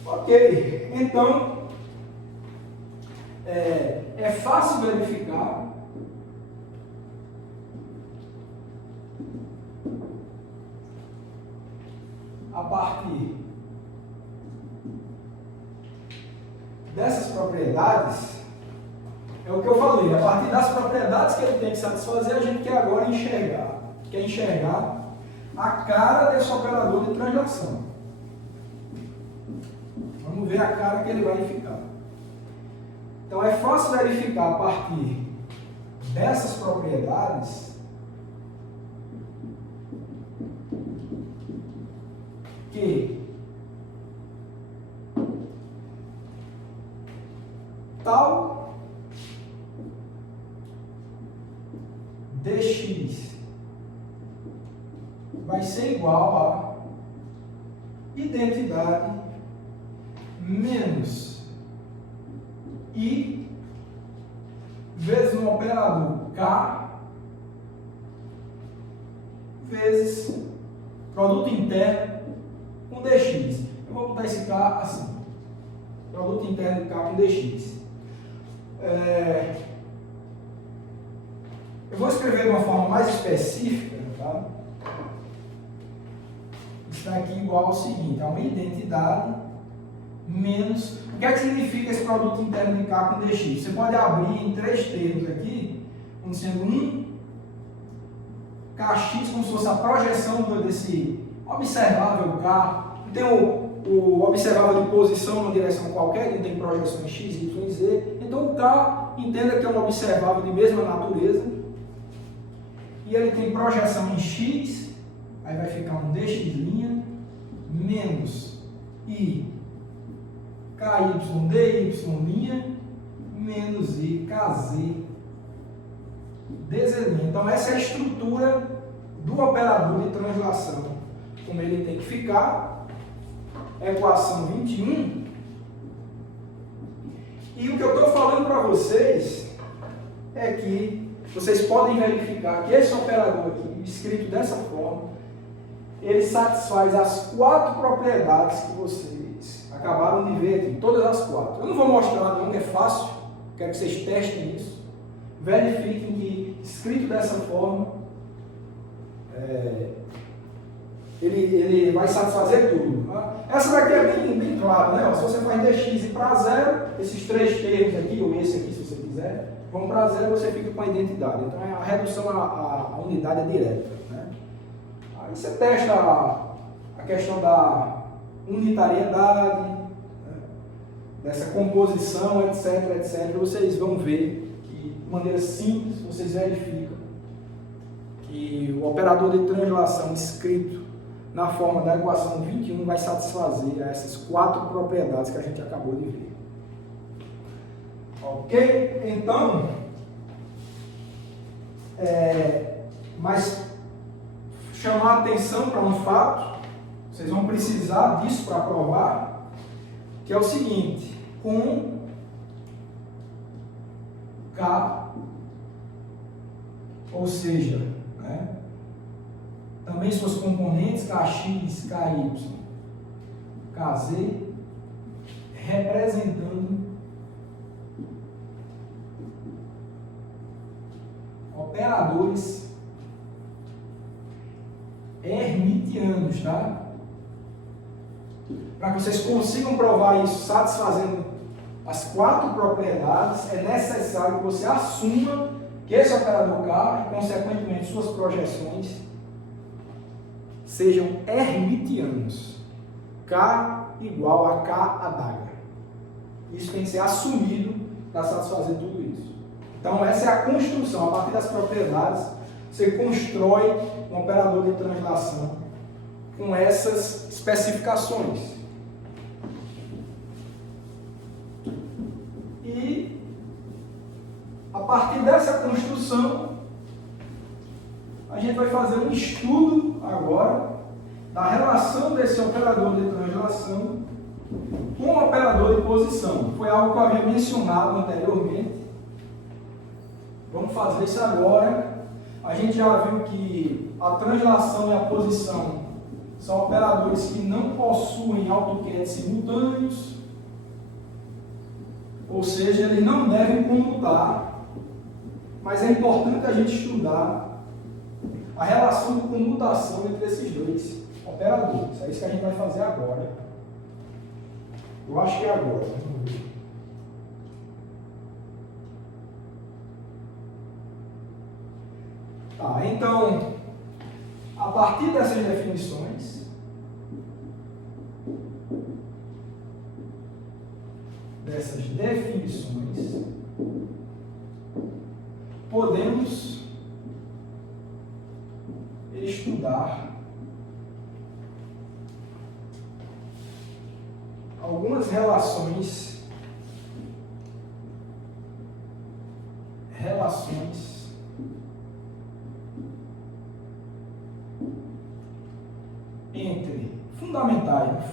Ok. Então, é fácil verificar a partir dessas propriedades, é o que eu falei, a partir das propriedades que ele tem que satisfazer, a gente quer agora enxergar a cara desse operador de translação. Vamos ver a cara que ele vai ficar. Então é fácil verificar a partir dessas propriedades que tal dx vai ser igual a identidade menos i vezes um operador k vezes produto interno com dx. Eu vou botar esse k assim. Produto interno de k com dx. Eu vou escrever de uma forma mais específica, tá? Está aqui igual ao seguinte, a uma identidade menos... O que é que significa esse produto interno de k com dx? Você pode abrir em três termos aqui, como sendo um kx, como se fosse a projeção desse observável k. Tem o observável de posição numa direção qualquer, ele tem projeções x, y e z. Então o k, entenda que é um observável de mesma natureza. E ele tem projeção em x, aí vai ficar um dx' menos i ky dy' menos i kz dz'. Então essa é a estrutura do operador de translação, como ele tem que ficar. Equação 21. E o que eu estou falando para vocês é que vocês podem verificar que esse operador aqui, escrito dessa forma, ele satisfaz as quatro propriedades que vocês acabaram de ver aqui, todas as quatro. Eu não vou mostrar não, que é fácil, quero que vocês testem isso, verifiquem que, escrito dessa forma, ele vai satisfazer tudo. Essa daqui é bem clara, né? Se você faz dx e para zero, esses três termos aqui, ou esse aqui se você quiser, vão para zero, você fica com a identidade. Então a redução à unidade é direta, né? Aí você testa a questão da unitariedade, né? Dessa composição, etc. Vocês vão ver que, de maneira simples, vocês verificam que o operador de translação escrito na forma da equação 21 vai satisfazer essas quatro propriedades que a gente acabou de ver. Ok? Então, mas chamar a atenção para um fato, vocês vão precisar disso para provar, que é o seguinte: com K, ou seja, né, também suas componentes Kx, Ky, Kz, representando operadores hermitianos, tá? Para que vocês consigam provar isso satisfazendo as quatro propriedades, é necessário que você assuma que esse operador K, e consequentemente suas projeções, sejam hermitianos. K igual a K adaga. Isso tem que ser assumido para satisfazer tudo isso. Então essa é a construção, a partir das propriedades, você constrói um operador de translação com essas especificações. E a partir dessa construção, a gente vai fazer um estudo agora da relação desse operador de translação com o operador de posição. Foi algo que eu havia mencionado anteriormente. Vamos fazer isso agora. A gente já viu que a translação e a posição são operadores que não possuem AutoCAD simultâneos, ou seja, eles não devem comutar, mas é importante a gente estudar a relação de comutação entre esses dois operadores. É isso que a gente vai fazer agora. Eu acho que é agora. Vamos ver. Tá, então, a partir dessas definições, podemos estudar algumas relações entre fundamentais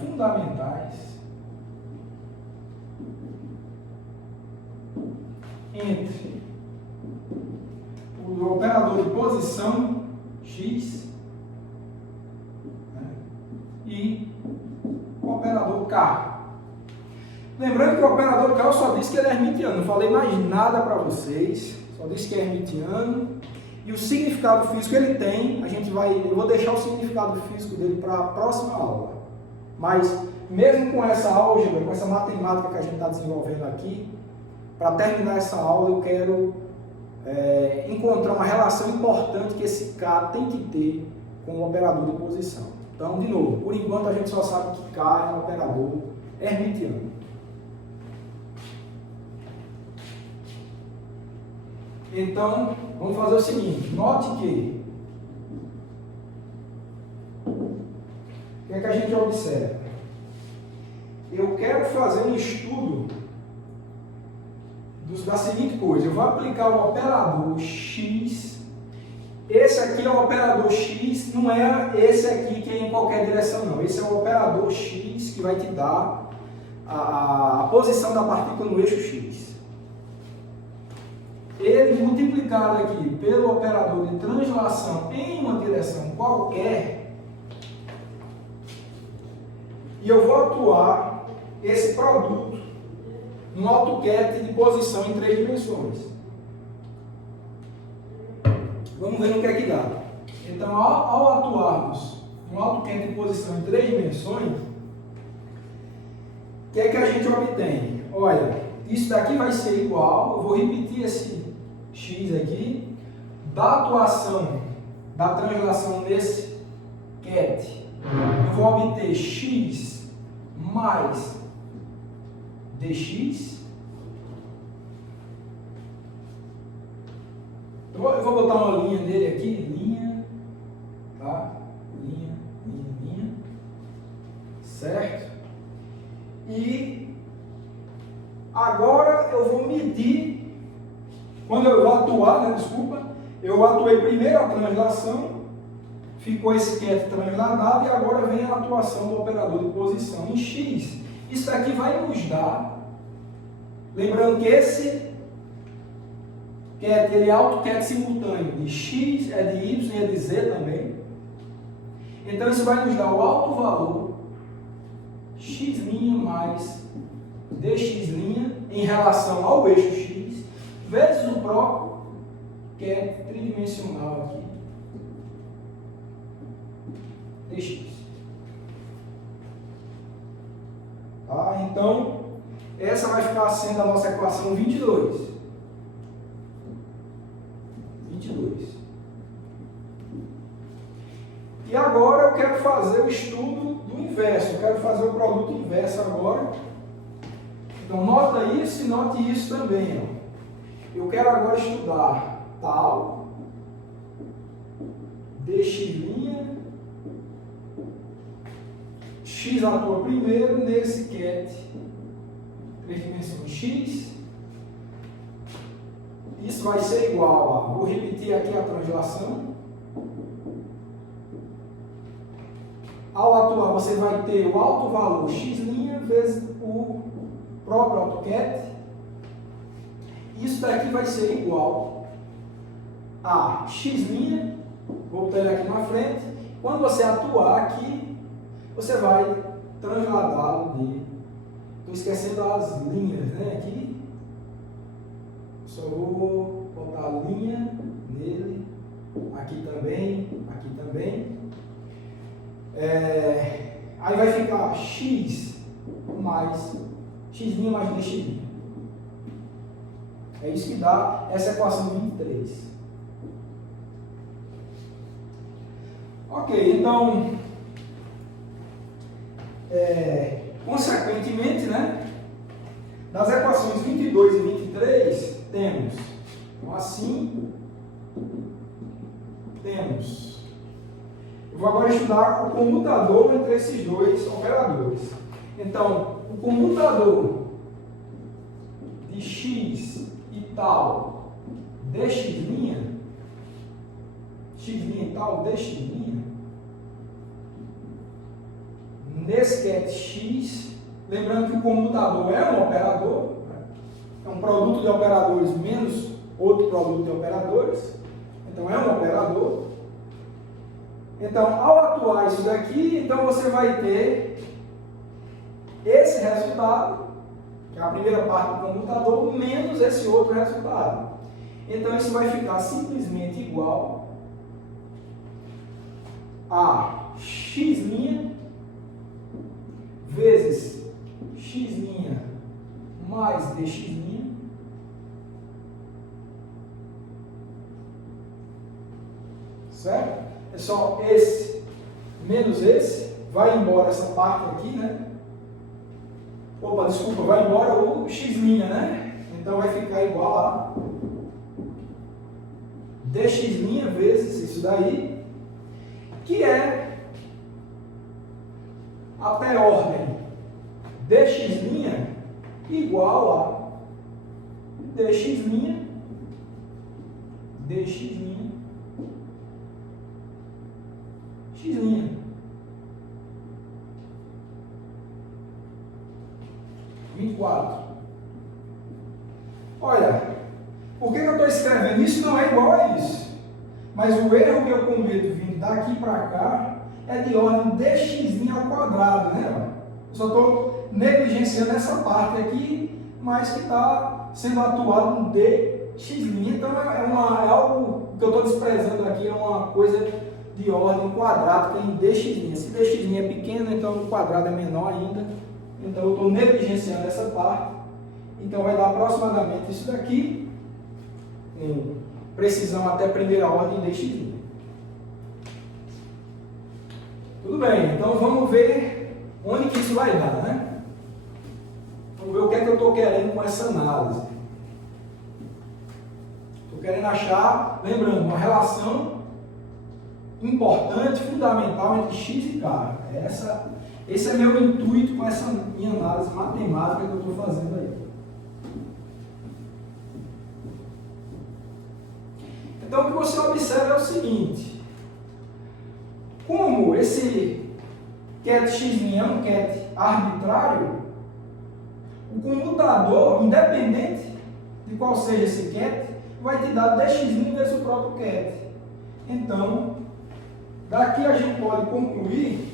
entre o operador de posição X, né, e o operador K. Lembrando que o operador K eu só disse que ele é hermitiano, não falei mais nada para vocês, só disse que é hermitiano. E o significado físico que ele tem, eu vou deixar o significado físico dele para a próxima aula. Mas, mesmo com essa álgebra, com essa matemática que a gente está desenvolvendo aqui, para terminar essa aula, eu quero encontrar uma relação importante que esse K tem que ter com o operador de posição. Então, de novo, por enquanto a gente só sabe que K é um operador hermitiano. Então, vamos fazer o seguinte, note que o que é que a gente observa? Eu quero fazer um estudo da seguinte coisa, eu vou aplicar o operador X, esse aqui é o operador X, não é esse aqui que é em qualquer direção não, esse é o operador X que vai te dar a posição da partícula no eixo X. Ele multiplicado aqui pelo operador de translação em uma direção qualquer, e eu vou atuar esse produto no AutoCAD de posição em 3 dimensões. Vamos ver no que é que dá. Então, ao atuarmos no AutoCAD de posição em 3 dimensões, o que é que a gente obtém? Olha, isso daqui vai ser igual, eu vou repetir esse X aqui, da atuação da translação nesse CAD, eu vou obter X mais dx. Eu vou botar uma linha nele aqui, linha, tá? Linha, certo? E agora eu vou medir. Quando eu vou atuar, eu atuei primeiro a translação, ficou esse CAD transladado e agora vem a atuação do operador de posição em X. Isso aqui vai nos dar, lembrando que esse CAD, ele é AutoCAD simultâneo, de X, é de Y e é de Z também. Então isso vai nos dar o alto valor X' mais DX' em relação ao eixo X, vezes o próprio CAD tridimensional aqui, dx. Tá? Então, essa vai ficar sendo a nossa equação 22. E agora eu quero fazer o estudo do inverso, eu quero fazer o produto inverso agora. Então, nota isso e note isso também, ó. Eu quero agora estudar tal dx', x atua primeiro nesse ket 3 dimensões x. Isso vai ser igual a, vou repetir aqui a translação. Ao atuar, você vai ter o alto valor x' vezes o próprio AutoCAD. Isso daqui vai ser igual a x', vou botar ele aqui na frente. Quando você atuar aqui, você vai transladá-lo de... Estou esquecendo as linhas, né? Aqui. Só vou botar a linha nele. Aqui também, aqui também. Aí vai ficar x mais x' mais dx'. É isso que dá essa equação 23. Ok, então, consequentemente, né, das equações 22 e 23, temos, então assim, temos, eu vou agora estudar o comutador entre esses dois operadores. Então, o comutador de x e tal dx', x' e tal dx', nesse ket x, lembrando que o comutador é um operador, é um produto de operadores menos outro produto de operadores, então é um operador. Então, ao atuar isso daqui, então você vai ter esse resultado, que é a primeira parte do comutador, menos esse outro resultado. Então, isso vai ficar simplesmente igual a x' vezes x' mais dx', certo? É só esse menos esse, vai embora essa parte aqui, né? Opa, desculpa, vai embora o x', né? Então vai ficar igual a dx' vezes isso daí, que é a pré-ordem dx' igual a dx', x'. 24. Olha, por que eu estou escrevendo isso? Não é igual a isso. Mas o erro que eu cometo vindo daqui para cá é de ordem dx' ao quadrado, né? Eu só estou negligenciando essa parte aqui, mas que está sendo atuado um dx'. Então é algo que eu estou desprezando aqui, é uma coisa de ordem quadrada em dx'. Se dx' é pequeno, então o quadrado é menor ainda. Então eu estou negligenciando essa parte. Então vai dar aproximadamente isso daqui, com precisão até primeira ordem dx'. Tudo bem, então vamos ver onde que isso vai dar, né? Vamos ver o que é que eu estou querendo com essa análise. Estou querendo achar, lembrando, uma relação importante, fundamental entre x e k. Esse é meu intuito com essa minha análise matemática que eu estou fazendo aí. Então, o que você observa é o seguinte: como esse ket x' é um ket arbitrário, o comutador, independente de qual seja esse ket, vai te dar dx' vezes o próprio ket. Então, daqui a gente pode concluir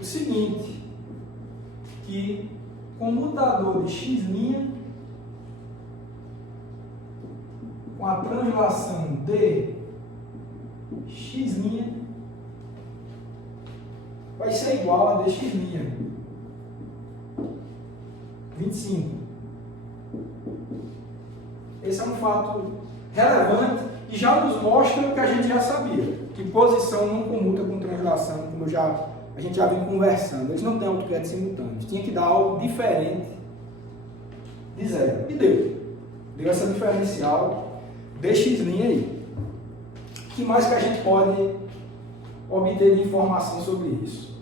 o seguinte, que comutador de x' com a translação de x' vai ser igual a dx'. 25. Esse é um fato relevante e já nos mostra o que a gente já sabia, que posição não comuta com translação, como a gente já vem conversando. Eles não têm AutoCAD simultâneos. Tinha que dar algo diferente de zero. E deu. Deu essa diferencial dx' aí. que mais que a gente pode obter de informação sobre isso?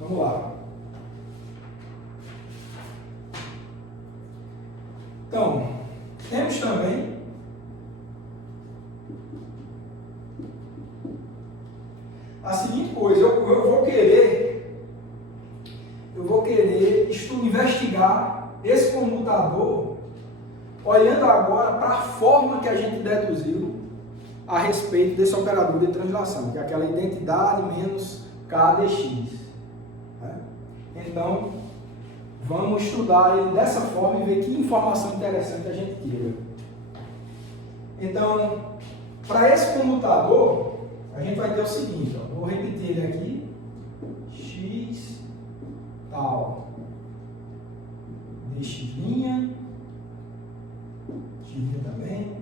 Vamos lá. Então, temos também a seguinte coisa, eu vou querer investigar esse comutador olhando agora para a forma que a gente deduziu a respeito desse operador de translação, que é aquela identidade menos K dx. Né? Então, vamos estudar ele dessa forma e ver que informação interessante a gente tira. Então, para esse comutador, a gente vai ter o seguinte, ó, vou repetir ele aqui, x tal dx', também.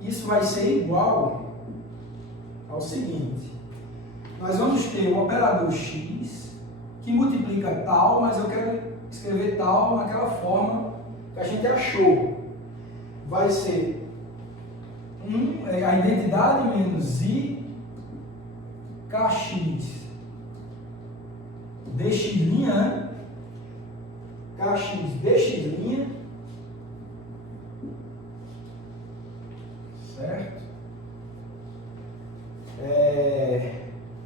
Isso vai ser igual ao seguinte, nós vamos ter o operador x que multiplica tal, mas eu quero escrever tal naquela forma que a gente achou. Vai ser a identidade menos i kx dx', né? Kx dx', certo?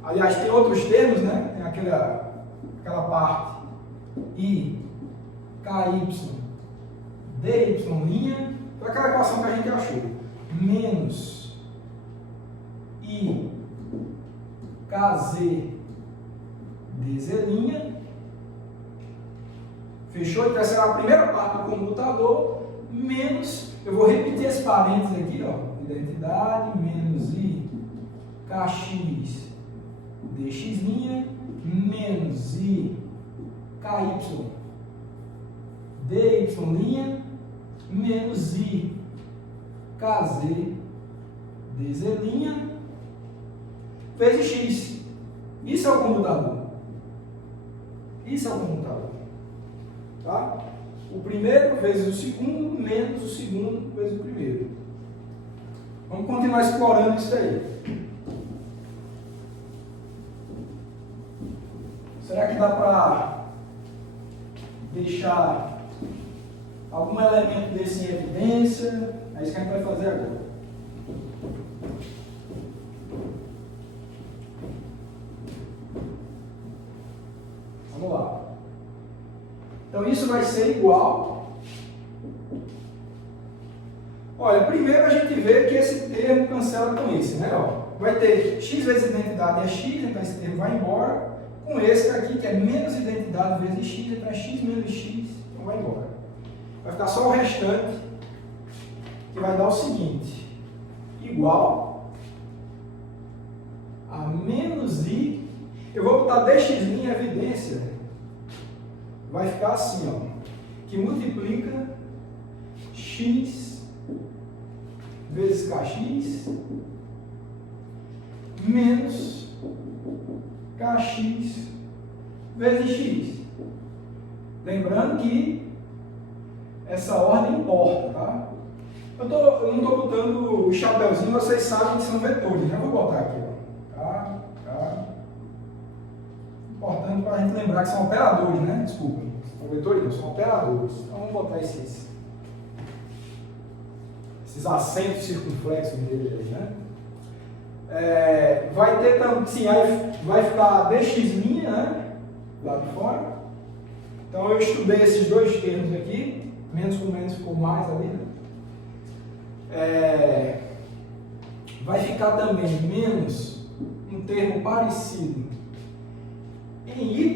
Aliás, tem outros termos, né? Tem aquela parte i ky dy', foi aquela equação que a gente achou, menos i kz dz', fechou? Então essa é a primeira parte do comutador, menos, eu vou repetir esse parênteses aqui, ó, identidade menos i kx dx' menos i ky dy' menos i kz dz' vezes x. Isso é o comutador. Isso é o comutador. Tá? O primeiro vezes o segundo, menos o segundo vezes o primeiro. Vamos continuar explorando isso aí. Será que dá para deixar algum elemento desse em evidência? É isso que a gente vai fazer agora. Vamos lá. Então isso vai ser igual. Olha, primeiro a gente vê que esse termo cancela com esse, né? Ó, vai ter x vezes identidade é x, então esse termo vai embora. Com esse aqui, que é menos identidade vezes x, então é x menos x, então vai embora. Vai ficar só o restante, que vai dar o seguinte, igual a menos i, eu vou botar dx' em evidência, vai ficar assim, ó, que multiplica x vezes kx menos kx vezes x. Lembrando que essa ordem importa, tá? Eu não estou botando o chapéuzinho, vocês sabem que são vetores, né? Vou botar aqui, ó. Tá. Importante para a gente lembrar que são operadores, né? Desculpa. São vetores não, são operadores. Então vamos botar esses acentos circunflexos deles aí, né? Vai ter também, sim, aí vai ficar dx', né? Lá de fora. Então eu estudei esses dois termos aqui, menos com menos ficou mais ali, né? Vai ficar também menos um termo parecido em y.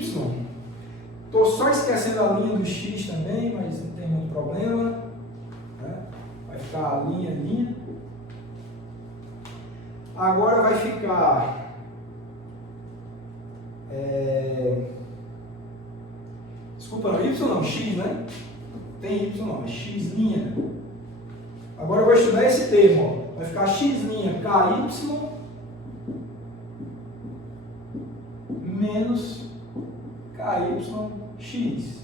Estou só esquecendo a linha do x também, mas não tem muito problema, né? Vai ficar a linha. Agora vai ficar desculpa, não, y não, x, né? Tem y não, é x'. Agora eu vou estudar esse termo, ó. Vai ficar x' ky menos ky x'.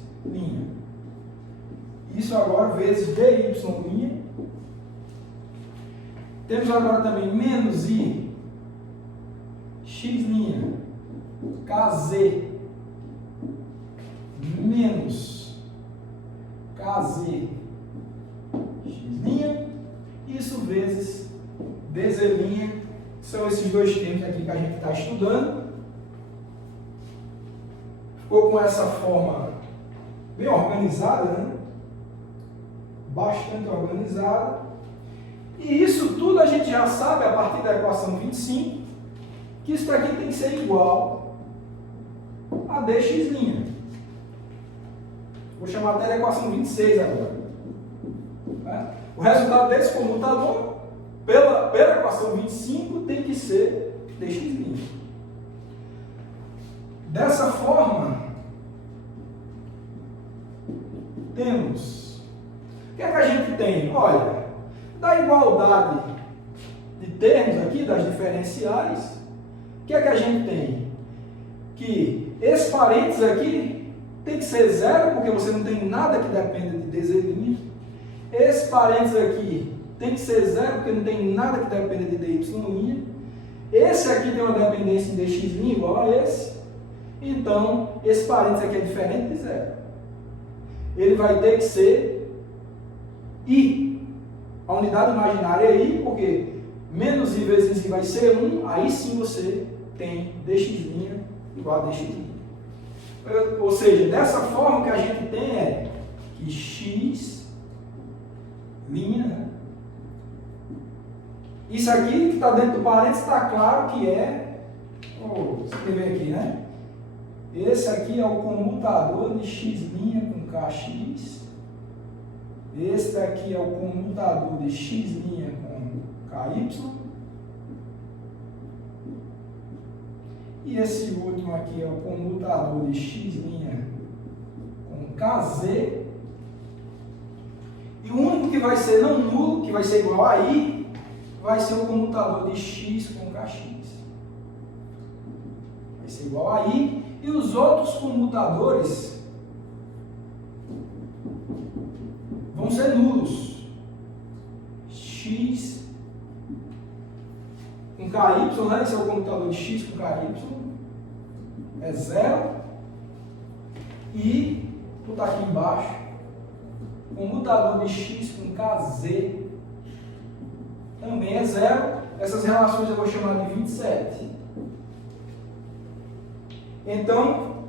Isso agora vezes dy'. Temos agora também menos i, x', kz, menos kz, x', isso vezes dz', são esses dois termos aqui que a gente está estudando. Ficou com essa forma bem organizada, né? Bastante organizada. E isso tudo a gente já sabe a partir da equação 25, que isso aqui tem que ser igual a dx'. Vou chamar até da equação 26 agora. O resultado desse comutador, pela equação 25, tem que ser dx'. Dessa forma, temos... O que é que a gente tem? Olha, da igualdade de termos aqui, das diferenciais, o que é que a gente tem? Que esse parênteses aqui tem que ser zero, porque você não tem nada que dependa de dz'. Esse parênteses aqui tem que ser zero, porque não tem nada que dependa de dy'. Esse aqui tem uma dependência em dx' igual a esse. Então, esse parênteses aqui é diferente de zero. Ele vai ter que ser i. A unidade imaginária é i, porque menos i vezes i vai ser 1, aí sim você tem dx' igual a dx'. Ou seja, dessa forma que a gente tem é que x', isso aqui que está dentro do parênteses está claro que é, vou escrever aqui, né? Esse aqui é o comutador de x' com kx. Esse daqui é o comutador de x' com ky. E esse último aqui é o comutador de x' com kz. E o único que vai ser não nulo, que vai ser igual a i, vai ser o comutador de x com kx. Vai ser igual a i. E os outros comutadores vão ser nulos. X com ky, né? Esse é o comutador de x com ky, é zero. E, vou botar aqui embaixo, comutador de x com kz também é zero. Essas relações eu vou chamar de 27. Então,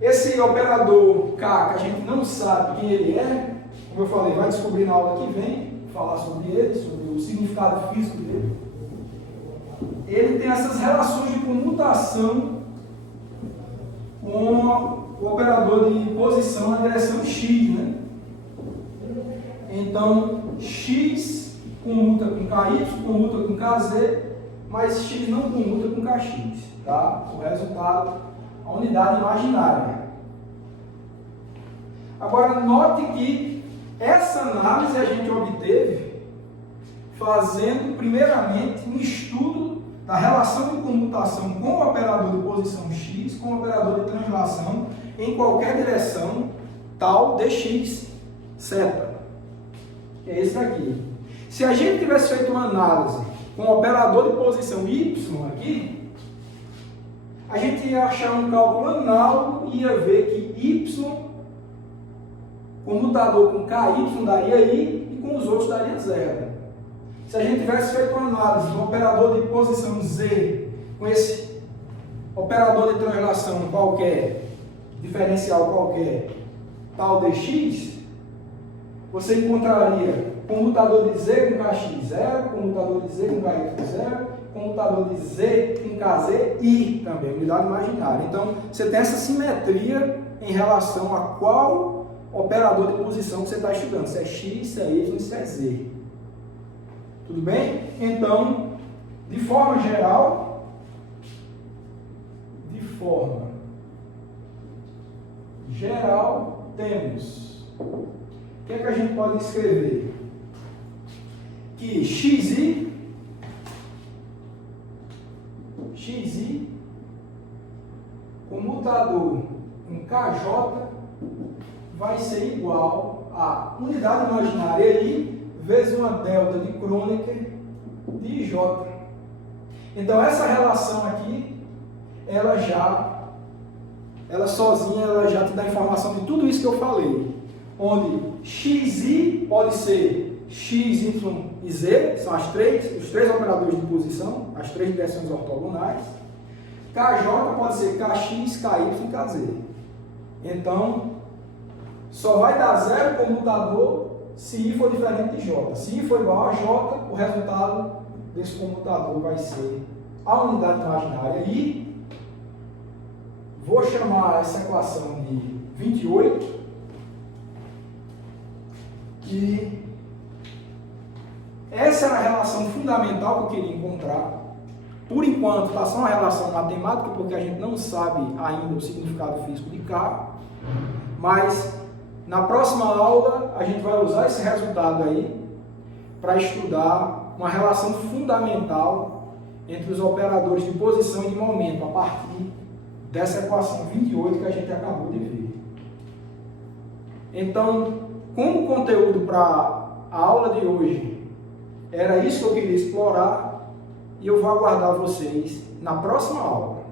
esse operador K, que a gente não sabe quem ele é, como eu falei, vai descobrir na aula que vem, falar sobre ele, sobre o significado físico dele. Ele tem essas relações de comutação com o operador de posição na direção x, né? Então, x comuta com ky, comuta com kz, mas x não comuta com kx, tá? O resultado, a unidade imaginária. Agora, note que essa análise a gente obteve fazendo, primeiramente, um estudo da relação de comutação com o operador de posição x, com o operador de translação em qualquer direção, tal dx seta. Que é esse aqui. Se a gente tivesse feito uma análise com o operador de posição y aqui, a gente ia achar um cálculo análogo e ia ver que y, comutador com ky daria i e com os outros daria zero. Se a gente tivesse feito uma análise do operador de posição z com esse operador de translação qualquer, diferencial qualquer, tal dx, você encontraria comutador de z com kx zero, comutador de z com ky zero, comutador de z com kz e também unidade imaginária. Então, você tem essa simetria em relação a qual operador de posição que você está estudando, se é x, se é y, se é z. Tudo bem? Então, de forma geral, temos, o que é que a gente pode escrever? Que xi, comutador com kj vai ser igual a unidade imaginária I vezes uma delta de Kronecker de J. Então essa relação aqui, ela sozinha, ela já te dá informação de tudo isso que eu falei. Onde xi pode ser x, y e z, são os três operadores de posição, as três direções ortogonais. Kj pode ser kx, ky e kz. Então, só vai dar zero comutador se I for diferente de J. Se I for igual a J, o resultado desse comutador vai ser a unidade imaginária I. Vou chamar essa equação de 28, que essa era a relação fundamental que eu queria encontrar. Por enquanto está só uma relação matemática, porque a gente não sabe ainda o significado físico de K, mas na próxima aula a gente vai usar esse resultado aí para estudar uma relação fundamental entre os operadores de posição e de momento, a partir dessa equação 28 que a gente acabou de ver. Então, como conteúdo para a aula de hoje era isso que eu queria explorar, e eu vou aguardar vocês na próxima aula.